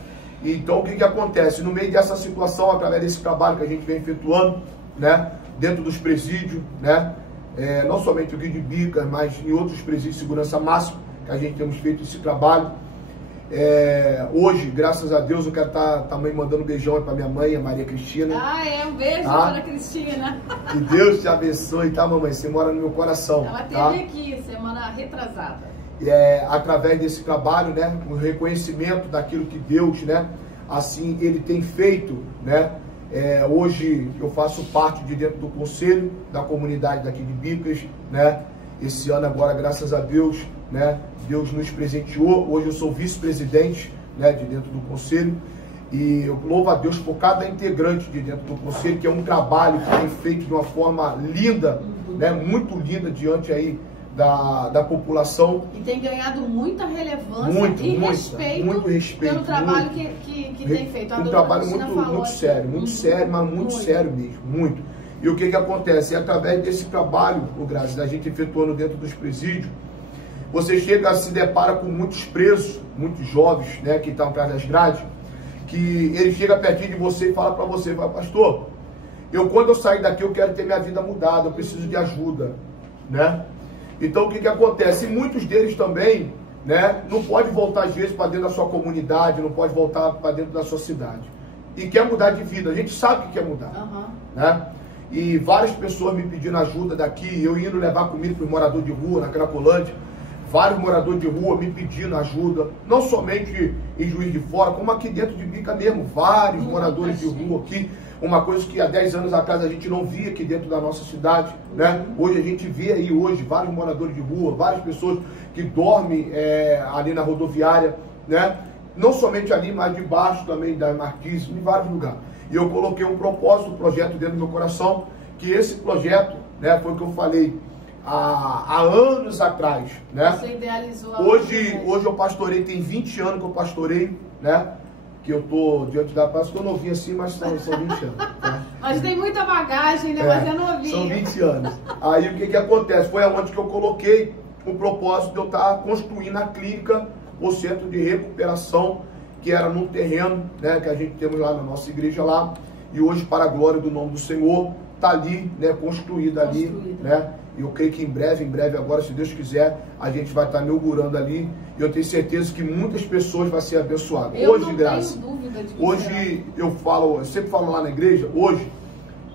Então, o que acontece? No meio dessa situação, através desse trabalho que a gente vem efetuando, né, dentro dos presídios, né, não somente aqui de Bicas, mas em outros presídios de segurança máxima, que a gente temos feito esse trabalho. Hoje, graças a Deus, eu quero estar também mandando um beijão para minha mãe, a Maria Cristina. Um beijo, Dona Cristina. Que Deus te abençoe, tá, mamãe? Você mora no meu coração. Ela esteve aqui semana retrasada. Através desse trabalho, né, o reconhecimento daquilo que Deus, né, assim, Ele tem feito, né. Hoje eu faço parte de dentro do conselho da comunidade daqui de Bicas, né. Esse ano agora, graças a Deus, né, Deus nos presenteou. Hoje eu sou vice-presidente, né, de dentro do conselho, e eu louvo a Deus por cada integrante de dentro do conselho, que é um trabalho que tem feito de uma forma linda, né, muito linda diante aí da população. E tem ganhado muita relevância e respeito pelo trabalho que tem feito. Um trabalho muito sério, muito sério, mas muito sério mesmo, muito. E o que acontece? Através desse trabalho, Grazi, da gente efetuando dentro dos presídios, você chega a se depara com muitos presos, muitos jovens, né, que estão atrás das grades, que ele chega pertinho de você e fala para você, pastor, quando eu sair daqui eu quero ter minha vida mudada, eu preciso de ajuda, né? Então o que acontece? E muitos deles também, né, não pode voltar às vezes para dentro da sua comunidade, não pode voltar para dentro da sua cidade. E quer mudar de vida, a gente sabe que quer mudar, né? E várias pessoas me pedindo ajuda daqui, eu indo levar comida para os moradores de rua, na Cracolândia, vários moradores de rua me pedindo ajuda, não somente em Juiz de Fora, como aqui dentro de Bica mesmo, vários moradores de rua aqui, uma coisa que há 10 anos atrás a gente não via aqui dentro da nossa cidade, né? Hoje a gente vê aí, vários moradores de rua, várias pessoas que dormem ali na rodoviária, né? Não somente ali, mas debaixo também da Marquise, em vários lugares. E eu coloquei um propósito, um projeto dentro do meu coração, que esse projeto, né, foi o que eu falei há anos atrás, né? Você idealizou hoje eu pastorei, tem 20 anos que eu pastorei, né? Que eu tô diante da praça, estou novinho assim, mas são 20 anos. Tá? Mas tem muita bagagem, né? Mas é novinho. São 20 anos. Aí o que acontece? Foi aonde que eu coloquei o propósito de eu estar construindo a clínica, o centro de recuperação, que era num terreno, né, que a gente temos lá na nossa igreja lá, e hoje, para a glória do nome do Senhor, está ali, né, construída ali, né? E eu creio que em breve agora, se Deus quiser, a gente vai estar inaugurando ali. E eu tenho certeza que muitas pessoas vão ser abençoadas. Hoje, Graça, hoje eu sempre falo lá na igreja, hoje,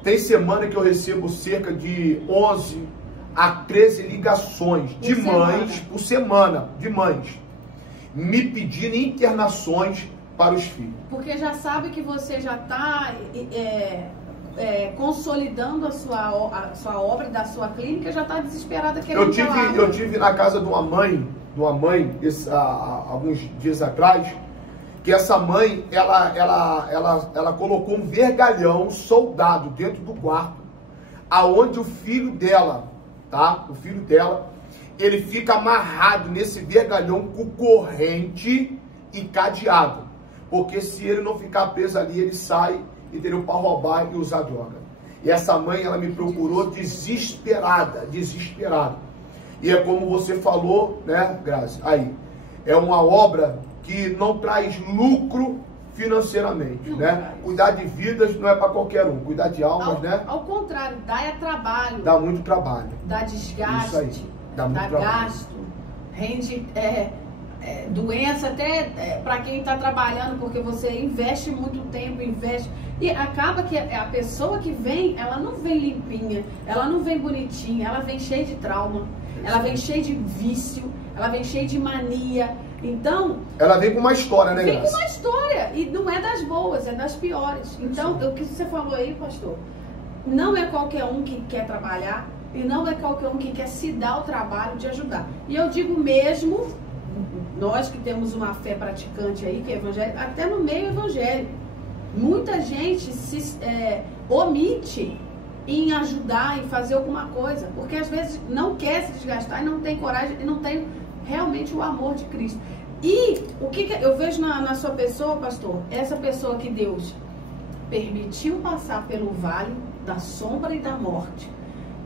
tem semana que eu recebo cerca de 11 a 13 ligações de mães, por semana, de mães, me pedindo internações para os filhos. Porque já sabe que você já está consolidando a sua obra, da sua clínica, já está desesperada querendo eu tive na casa de uma mãe alguns dias atrás, que essa mãe, ela colocou um vergalhão, soldado, dentro do quarto, aonde o filho dela, tá? O filho dela, ele fica amarrado nesse vergalhão com corrente e cadeado. Porque se ele não ficar preso ali, ele sai, entendeu? Para roubar e usar droga. E essa mãe, ela me procurou desesperada. E é como você falou, né, Grazi? Aí, é uma obra que não traz lucro financeiramente, né? Cuidar de vidas não é para qualquer um. Cuidar de almas, né? Ao contrário, dá trabalho. Dá muito trabalho. Dá desgaste. Isso aí. Dá gasto. Rende doença até para quem está trabalhando, porque você investe muito tempo, e acaba que a pessoa que vem, ela não vem limpinha, ela não vem bonitinha, ela vem cheia de trauma, ela vem cheia de vício, ela vem cheia de mania. Então ela vem com uma história, né, Graça? Vem com uma história, e não é das boas, é das piores. Então, o que você falou aí, pastor, não é qualquer um que quer trabalhar, e não é qualquer um que quer se dar o trabalho de ajudar. E eu digo mesmo, nós que temos uma fé praticante aí, que é evangélica, até no meio evangélico, muita gente se omite em ajudar, em fazer alguma coisa, porque às vezes não quer se desgastar e não tem coragem, e não tem realmente o amor de Cristo. E o que eu vejo na sua pessoa, pastor? Essa pessoa que Deus permitiu passar pelo vale da sombra e da morte,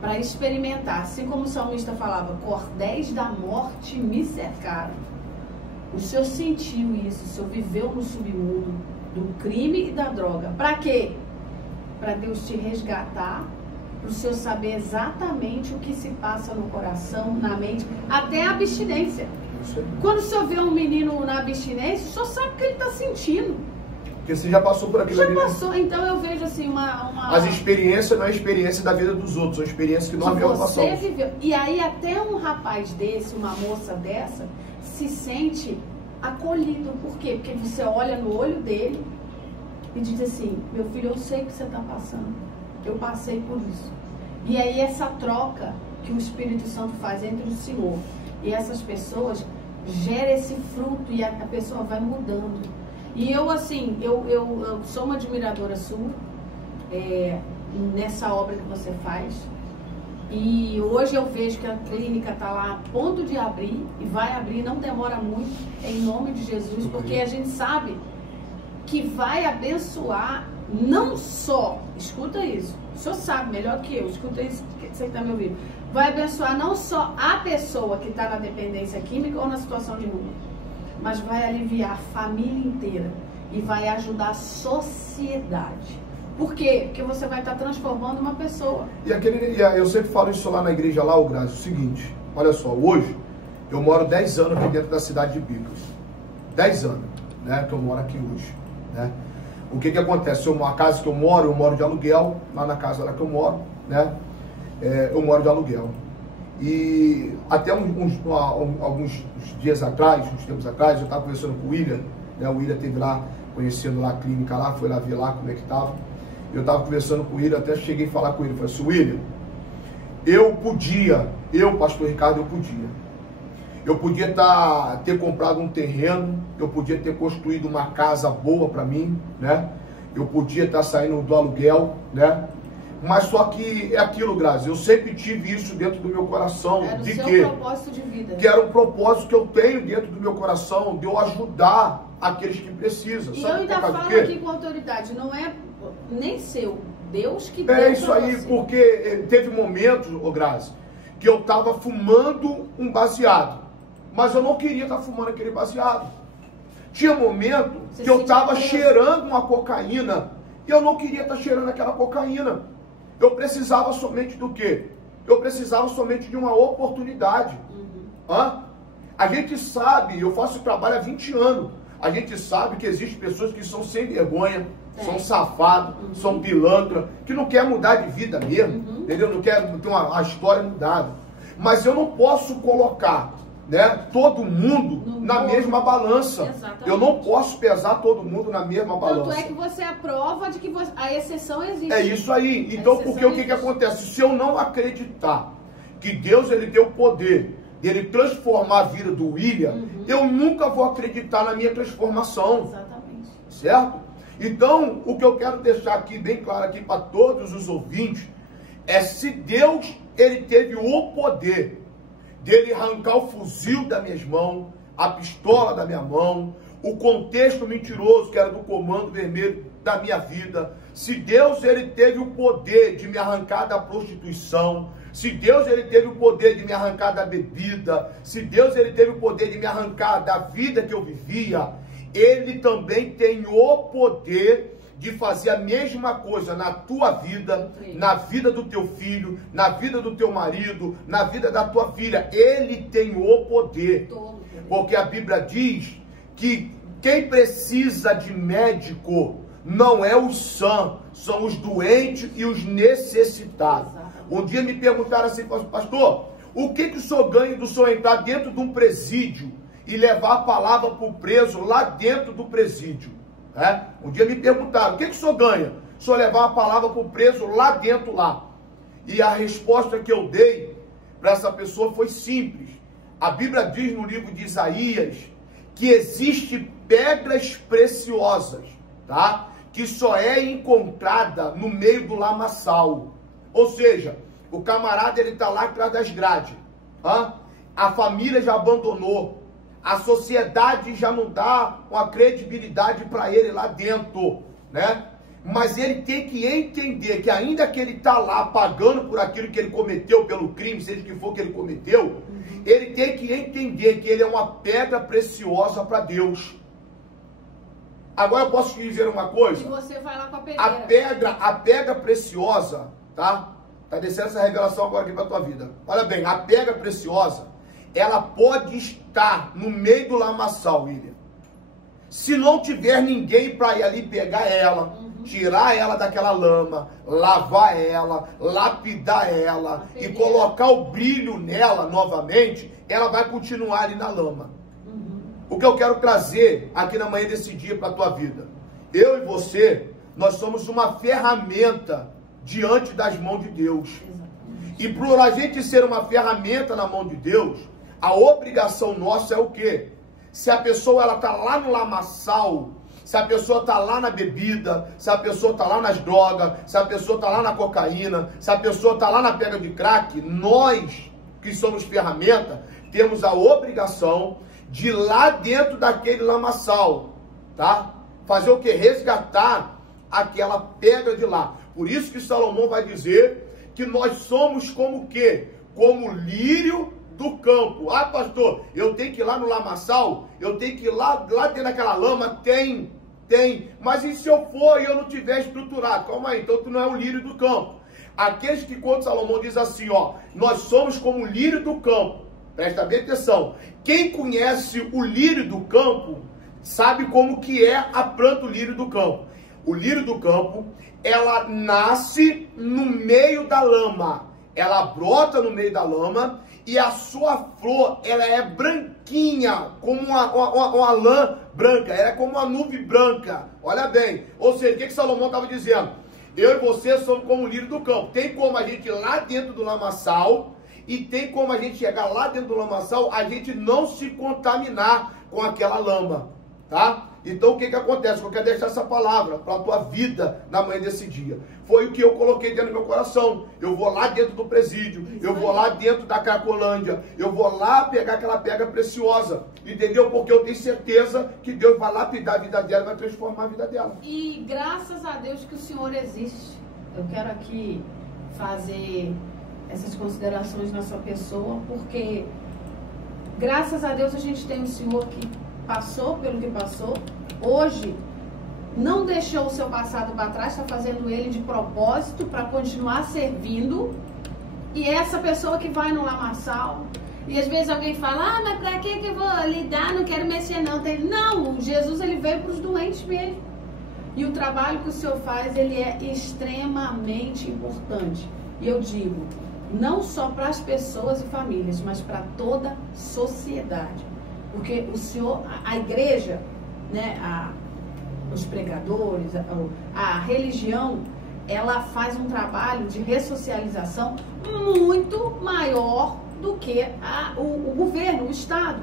para experimentar, assim como o salmista falava, cordéis da morte me cercaram. O senhor sentiu isso, o senhor viveu no submundo do crime e da droga. Para quê? Para Deus te resgatar, para o senhor saber exatamente o que se passa no coração, na mente, até a abstinência. Quando o senhor vê um menino na abstinência, o senhor sabe o que ele está sentindo. Porque você já passou por aquilo ali. Já passou, então eu vejo assim As experiências não é a experiência da vida dos outros, são experiências que nós havíamos passado. Você viveu. E aí até um rapaz desse, uma moça dessa, se sente acolhido. Por quê? Porque você olha no olho dele e diz assim, meu filho, eu sei o que você está passando. Eu passei por isso. E aí essa troca que o Espírito Santo faz entre o Senhor e essas pessoas gera esse fruto e a pessoa vai mudando. E eu, assim, eu sou uma admiradora sua, nessa obra que você faz. E hoje eu vejo que a clínica está lá a ponto de abrir, e vai abrir, não demora muito, em nome de Jesus, porque a gente sabe que vai abençoar não só, escuta isso, o senhor sabe melhor que eu, escuta isso, você que está me ouvindo, vai abençoar não só a pessoa que está na dependência química ou na situação de rua, mas vai aliviar a família inteira e vai ajudar a sociedade. Por quê? Porque você vai estar transformando uma pessoa. Eu sempre falo isso lá na igreja, lá, o Grazi, o seguinte, olha só, hoje eu moro 10 anos aqui dentro da cidade de Bicas. 10 anos, né, que eu moro aqui hoje, né? O que acontece? A casa que eu moro de aluguel, lá na casa lá que eu moro, né? Eu moro de aluguel. E até alguns dias atrás, uns tempos atrás, eu estava conversando com o William, né? O William esteve lá, conhecendo lá a clínica lá, foi lá ver lá como é que estava. Eu estava conversando com o William, até cheguei a falar com ele, falei assim, William, pastor Ricardo, eu podia ter comprado um terreno, eu podia ter construído uma casa boa para mim, né? Eu podia estar saindo do aluguel, né? Mas só que é aquilo, Grazi, eu sempre tive isso dentro do meu coração. Era o seu propósito de vida. Que era um propósito que eu tenho dentro do meu coração, de eu ajudar aqueles que precisam. E eu ainda falo aqui com autoridade, não é nem seu, Deus que deu. É isso aí, porque teve momentos, Grazi, que eu estava fumando um baseado, mas eu não queria estar fumando aquele baseado. Tinha momento que eu estava cheirando uma cocaína e eu não queria estar cheirando aquela cocaína. Eu precisava somente do quê? Eu precisava somente de uma oportunidade. A gente sabe, eu faço trabalho há 20 anos, a gente sabe que existem pessoas que são sem vergonha, são safados, são pilantra, que não quer mudar de vida mesmo, entendeu? Não quer ter uma história mudada. Mas eu não posso colocar, né, todo mundo na mesma balança. Exatamente. Eu não posso pesar todo mundo na mesma balança. Tanto é que você é a prova de que a exceção existe. É isso aí. Então, porque o que acontece? Se eu não acreditar que Deus ele tem o poder de ele transformar a vida do William, eu nunca vou acreditar na minha transformação. Exatamente. Certo? Então, o que eu quero deixar aqui bem claro aqui para todos os ouvintes é se Deus ele teve o poder dele arrancar o fuzil das minhas mãos, a pistola da minha mão, o contexto mentiroso que era do comando vermelho da minha vida, se Deus ele teve o poder de me arrancar da prostituição, se Deus ele teve o poder de me arrancar da bebida, se Deus ele teve o poder de me arrancar da vida que eu vivia, ele também tem o poder de fazer a mesma coisa na tua vida, na vida do teu filho, na vida do teu marido, na vida da tua filha. Ele tem o poder. Porque a Bíblia diz que quem precisa de médico não é os sãos, são os doentes e os necessitados. Um dia me perguntaram assim, pastor, o que o senhor ganha do senhor entrar dentro de um presídio e levar a palavra para o preso lá dentro do presídio? Um dia me perguntaram, o que o senhor ganha? O senhor levar uma palavra para o preso lá dentro lá. E a resposta que eu dei para essa pessoa foi simples. A Bíblia diz no livro de Isaías que existe pedras preciosas, tá? Que só é encontrada no meio do lamaçal. Ou seja, o camarada ele está lá atrás das grades. A família já abandonou. A sociedade já não dá uma credibilidade para ele lá dentro, né? Mas ele tem que entender que ainda que ele está lá pagando por aquilo que ele cometeu, pelo crime, seja que for que ele cometeu, ele tem que entender que ele é uma pedra preciosa para Deus. Agora eu posso te dizer uma coisa? E você vai lá com a pedreira. A pedra preciosa, tá? Tá descendo essa revelação agora aqui para tua vida. Olha bem, a pedra preciosa, ela pode estar no meio do lamaçal, William. Se não tiver ninguém para ir ali pegar ela, tirar ela daquela lama, lavar ela, lapidar ela e colocar o brilho nela novamente, ela vai continuar ali na lama. O que eu quero trazer aqui na manhã desse dia para a tua vida, eu e você, nós somos uma ferramenta diante das mãos de Deus. E por a gente ser uma ferramenta na mão de Deus, a obrigação nossa é o quê? Se a pessoa ela tá lá no lamaçal, se a pessoa está lá na bebida, se a pessoa está lá nas drogas, se a pessoa está lá na cocaína, se a pessoa está lá na pega de crack, nós que somos ferramenta, temos a obrigação de ir lá dentro daquele lamaçal, tá? Fazer o que? Resgatar aquela pedra de lá. Por isso que Salomão vai dizer que nós somos como o quê? Como lírio do campo. Ah, pastor, eu tenho que ir lá no lamaçal? Eu tenho que ir lá dentro daquela lama? Tem. Mas e se eu for e eu não tiver estruturado? Calma aí, então tu não é o lírio do campo. Aqueles que, quando Salomão diz assim, ó, nós somos como o lírio do campo. Presta bem atenção. Quem conhece o lírio do campo, sabe como que é a planta do lírio do campo. O lírio do campo, ela nasce no meio da lama. Ela brota no meio da lama e a sua flor, ela é branquinha, como uma lã branca, ela é como uma nuvem branca. Olha bem, ou seja, o que Salomão estava dizendo? Eu e você somos como o lírio do campo. Tem como a gente ir lá dentro do lamaçal e tem como a gente chegar lá dentro do lamaçal, a gente não se contaminar com aquela lama, tá? Então o que acontece? Eu quero deixar essa palavra para a tua vida na manhã desse dia. Foi o que eu coloquei dentro do meu coração. Eu vou lá dentro do presídio, eu vou lá dentro da Cracolândia, eu vou lá pegar aquela pedra preciosa, entendeu? Porque eu tenho certeza que Deus vai lapidar a vida dela, vai transformar a vida dela. E graças a Deus que o Senhor existe. Eu quero aqui fazer essas considerações na sua pessoa, porque graças a Deus a gente tem um Senhor que passou pelo que passou, hoje não deixou o seu passado para trás, está fazendo ele de propósito para continuar servindo, e essa pessoa que vai no lamaçal, e às vezes alguém fala, mas para que eu vou lidar, não quero mexer não. Não, Jesus ele veio para os doentes mesmo, e o trabalho que o Senhor faz, ele é extremamente importante, e eu digo, não só para as pessoas e famílias, mas para toda a sociedade. Porque o Senhor, a igreja, né, os pregadores, a religião, ela faz um trabalho de ressocialização muito maior do que o governo, o Estado.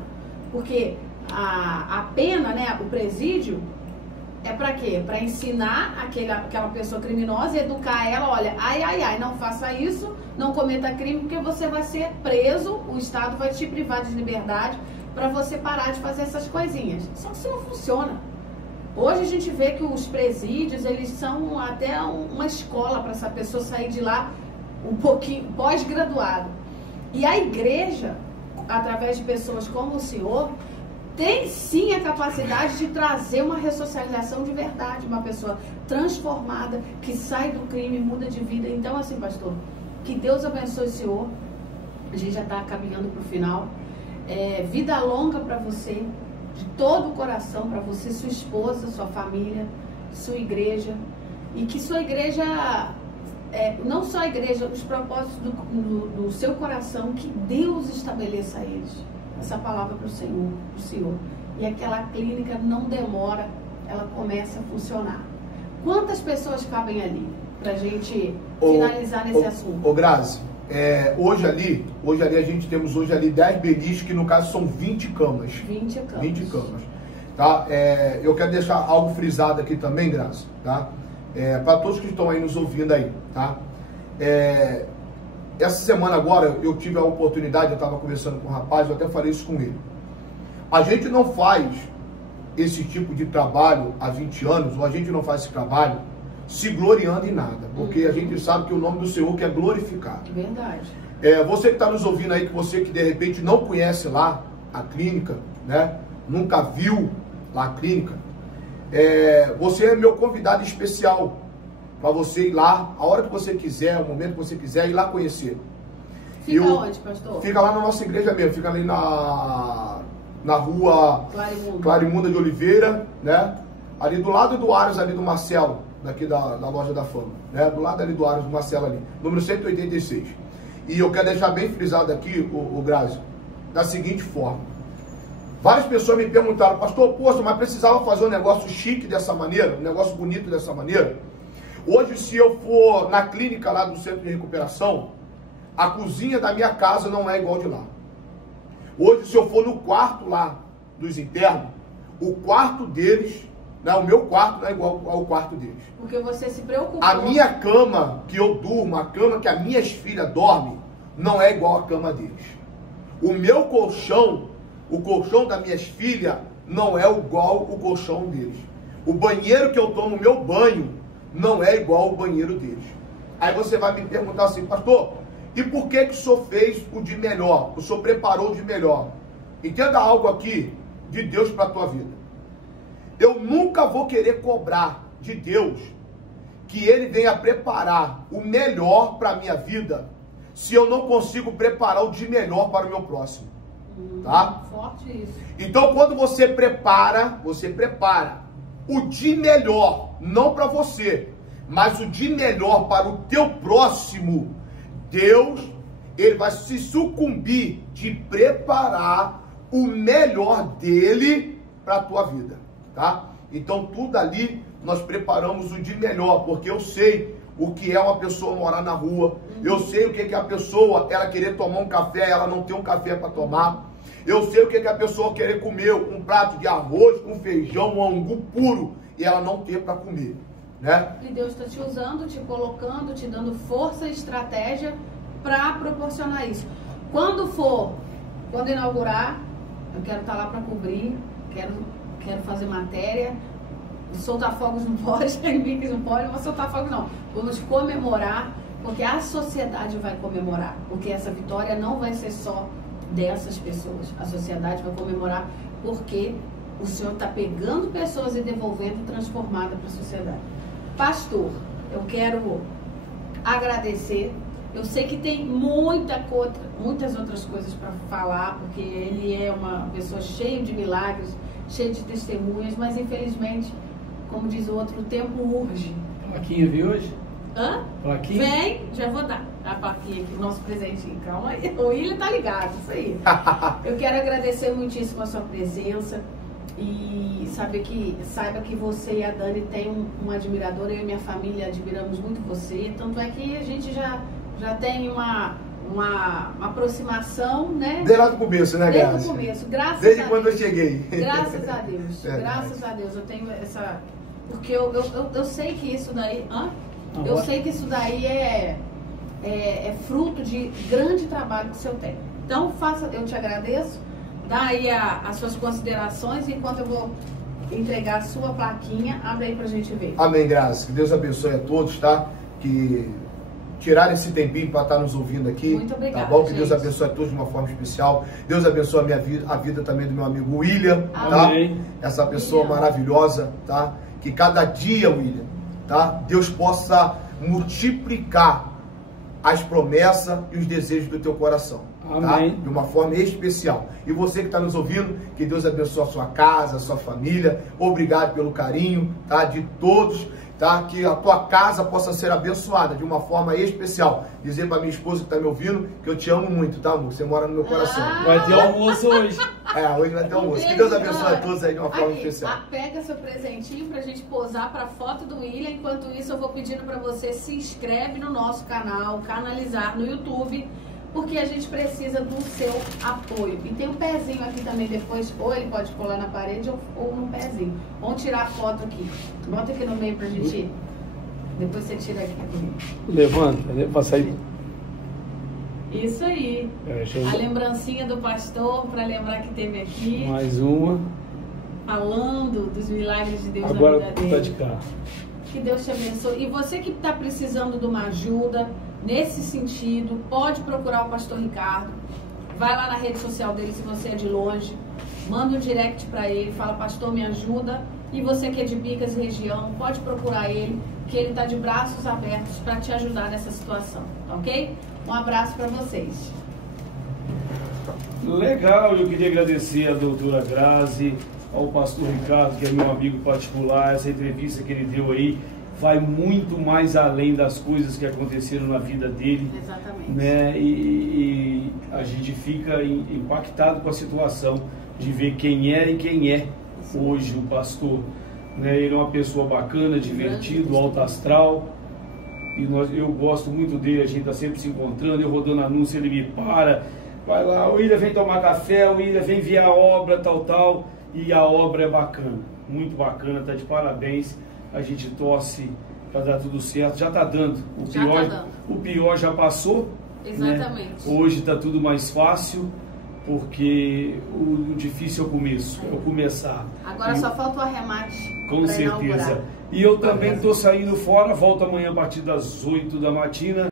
Porque a pena, né, o presídio, é para quê? Para ensinar aquela pessoa criminosa, educar ela, olha, ai, não faça isso, não cometa crime, porque você vai ser preso, o Estado vai te privar de liberdade, para você parar de fazer essas coisinhas. Só que isso não funciona. Hoje a gente vê que os presídios, eles são até uma escola para essa pessoa sair de lá um pouquinho pós-graduado. E a igreja, através de pessoas como o senhor, tem sim a capacidade de trazer uma ressocialização de verdade, uma pessoa transformada, que sai do crime, muda de vida. Então, assim, pastor, que Deus abençoe o senhor. A gente já está caminhando para o final. Vida longa para você, de todo o coração, para você, sua esposa, sua família, sua igreja, e que sua igreja, não só a igreja, os propósitos do seu coração, que Deus estabeleça eles. Essa palavra para o Senhor. E aquela clínica não demora, ela começa a funcionar. Quantas pessoas cabem ali? Para a gente finalizar nesse assunto. Ô Grazi, hoje ali a gente temos hoje ali 10 beliches, que no caso são 20 camas. 20 camas. Tá? Eu quero deixar algo frisado aqui também, Grazi, tá? Para todos que estão aí nos ouvindo aí, tá? Essa semana agora eu tive a oportunidade, eu estava conversando com um rapaz, eu até falei isso com ele. A gente não faz esse tipo de trabalho há 20 anos, ou a gente não faz esse trabalho se gloriando em nada, porque a gente sabe que o nome do Senhor quer glorificar. Verdade. Você que está nos ouvindo aí, que você que de repente não conhece lá a clínica, né? Nunca viu lá a clínica, você é meu convidado especial para você ir lá, a hora que você quiser, o momento que você quiser, ir lá conhecer. Fica onde, pastor? Fica lá na nossa igreja mesmo, fica ali na rua Clarimunda de Oliveira, né? Ali do lado do Aros, ali do Marcelo, daqui da Loja da Fama, né? Do lado ali do Aros, do Marcelo ali, número 186. E eu quero deixar bem frisado aqui, o Grazi, da seguinte forma. Várias pessoas me perguntaram, pastor, poxa, mas precisava fazer um negócio chique dessa maneira, um negócio bonito dessa maneira? Hoje, se eu for na clínica lá do centro de recuperação, a cozinha da minha casa não é igual de lá. Hoje, se eu for no quarto lá dos internos, o quarto deles, né, o meu quarto não é igual ao quarto deles. Porque você se preocupou. A minha cama que eu durmo, a cama que as minhas filhas dormem, não é igual à cama deles. O meu colchão, o colchão das minhas filhas, não é igual o colchão deles. O banheiro que eu tomo meu banho não é igual ao banheiro deles. Aí você vai me perguntar assim, pastor, e por que o senhor fez o de melhor? O senhor preparou o de melhor? Entenda algo aqui de Deus para a tua vida. Eu nunca vou querer cobrar de Deus que Ele venha preparar o melhor para a minha vida, se eu não consigo preparar o de melhor para o meu próximo. Tá? Forte isso. Então, quando você prepara o de melhor, não para você, mas o de melhor para o teu próximo, Deus, Ele vai se sucumbir de preparar o melhor dele para a tua vida, tá? Então, tudo ali nós preparamos o de melhor, porque eu sei o que é uma pessoa morar na rua, eu sei o que é a pessoa, ela querer tomar um café, ela não ter um café para tomar, eu sei o que é a pessoa querer comer um prato de arroz, um feijão, um angu puro, e ela não ter para comer, né? E Deus está te usando, te colocando, te dando força e estratégia para proporcionar isso. Quando inaugurar, eu quero estar lá para cobrir, quero fazer matéria. Soltar fogos não pode, Mix não pode, mas soltar fogos não. Vamos comemorar, porque a sociedade vai comemorar, porque essa vitória não vai ser só dessas pessoas. A sociedade vai comemorar porque o Senhor está pegando pessoas e devolvendo transformada para a sociedade. Pastor, eu quero agradecer. Eu sei que tem muitas outras coisas para falar, porque ele é uma pessoa cheia de milagres, cheia de testemunhas, mas infelizmente, como diz o outro, o tempo urge. Plaquinha viu hoje? Hã? Plaquinha? Vem, já vou dar a plaquinha aqui, nosso presentinho. Calma aí. O William tá ligado, isso aí. Eu quero agradecer muitíssimo a sua presença e saiba que você e a Dani têm um admirador. Eu e minha família admiramos muito você. Tanto é que a gente já tem uma aproximação, né? Desde lá do começo, né, Grazi? Desde o começo, graças a Deus. Desde quando eu cheguei. Graças a Deus, graças a Deus. Eu tenho essa... Porque eu sei que isso daí... Eu sei que isso daí é fruto de grande trabalho que o senhor tem. Então, eu te agradeço. Dá aí as suas considerações, enquanto eu vou entregar a sua plaquinha. Abre aí pra gente ver. Amém, Grazi. Que Deus abençoe a todos, tá? Que tiraram esse tempinho para estar nos ouvindo aqui. Muito obrigada, tá bom? Que Deus abençoe a todos de uma forma especial. Deus abençoe a minha vida, a vida também do meu amigo William, tá? Essa pessoa maravilhosa, tá? Que cada dia, William, tá? Deus possa multiplicar as promessas e os desejos do teu coração. Tá? De uma forma especial. E você que está nos ouvindo, que Deus abençoe a sua casa, a sua família. Obrigado pelo carinho, tá? De todos, tá? Que a tua casa possa ser abençoada de uma forma especial. Dizer para minha esposa que está me ouvindo que eu te amo muito, tá, amor? Você mora no meu coração. Vai ter almoço hoje. Hoje vai ter almoço. Que Deus abençoe a todos aí de uma forma especial. Pega seu presentinho pra gente posar pra foto do William. Enquanto isso, eu vou pedindo para você se inscreve no nosso canal, canalizar no YouTube, porque a gente precisa do seu apoio. E tem um pezinho aqui também depois, ou ele pode colar na parede ou no pezinho. Vamos tirar a foto aqui. Bota aqui no meio pra gente ir. Depois você tira aqui comigo. Levanta, pra sair. Isso aí. A lembrancinha do pastor, para lembrar que teve aqui. Mais uma. Falando dos milagres de Deus agora na vida dele. Tá de cá. Que Deus te abençoe. E você que está precisando de uma ajuda nesse sentido, pode procurar o pastor Ricardo. Vai lá na rede social dele se você é de longe. Manda um direct para ele, fala, pastor, me ajuda. E você que é de Bicas e região, pode procurar ele, que ele está de braços abertos para te ajudar nessa situação, tá ok? Um abraço para vocês. Legal, eu queria agradecer a doutora Grazi, ao pastor Ricardo, que é meu amigo particular. Essa entrevista que ele deu aí vai muito mais além das coisas que aconteceram na vida dele. Exatamente. Né? E a gente fica impactado com a situação de ver quem era e quem é hoje o pastor. Né? Ele é uma pessoa bacana, divertido, alto astral. E eu gosto muito dele, a gente está sempre se encontrando, eu rodando anúncio, ele me para, vai lá, o William vem tomar café, o William vem ver a obra, tal, e a obra é bacana, muito bacana, tá de parabéns, a gente torce para dar tudo certo, já está dando, o pior já passou. Exatamente. Né? Hoje está tudo mais fácil, porque o difícil é o começo, é o começar. Agora só falta o arremate. Com certeza. E eu também estou saindo fora, volto amanhã a partir das 8 da matina.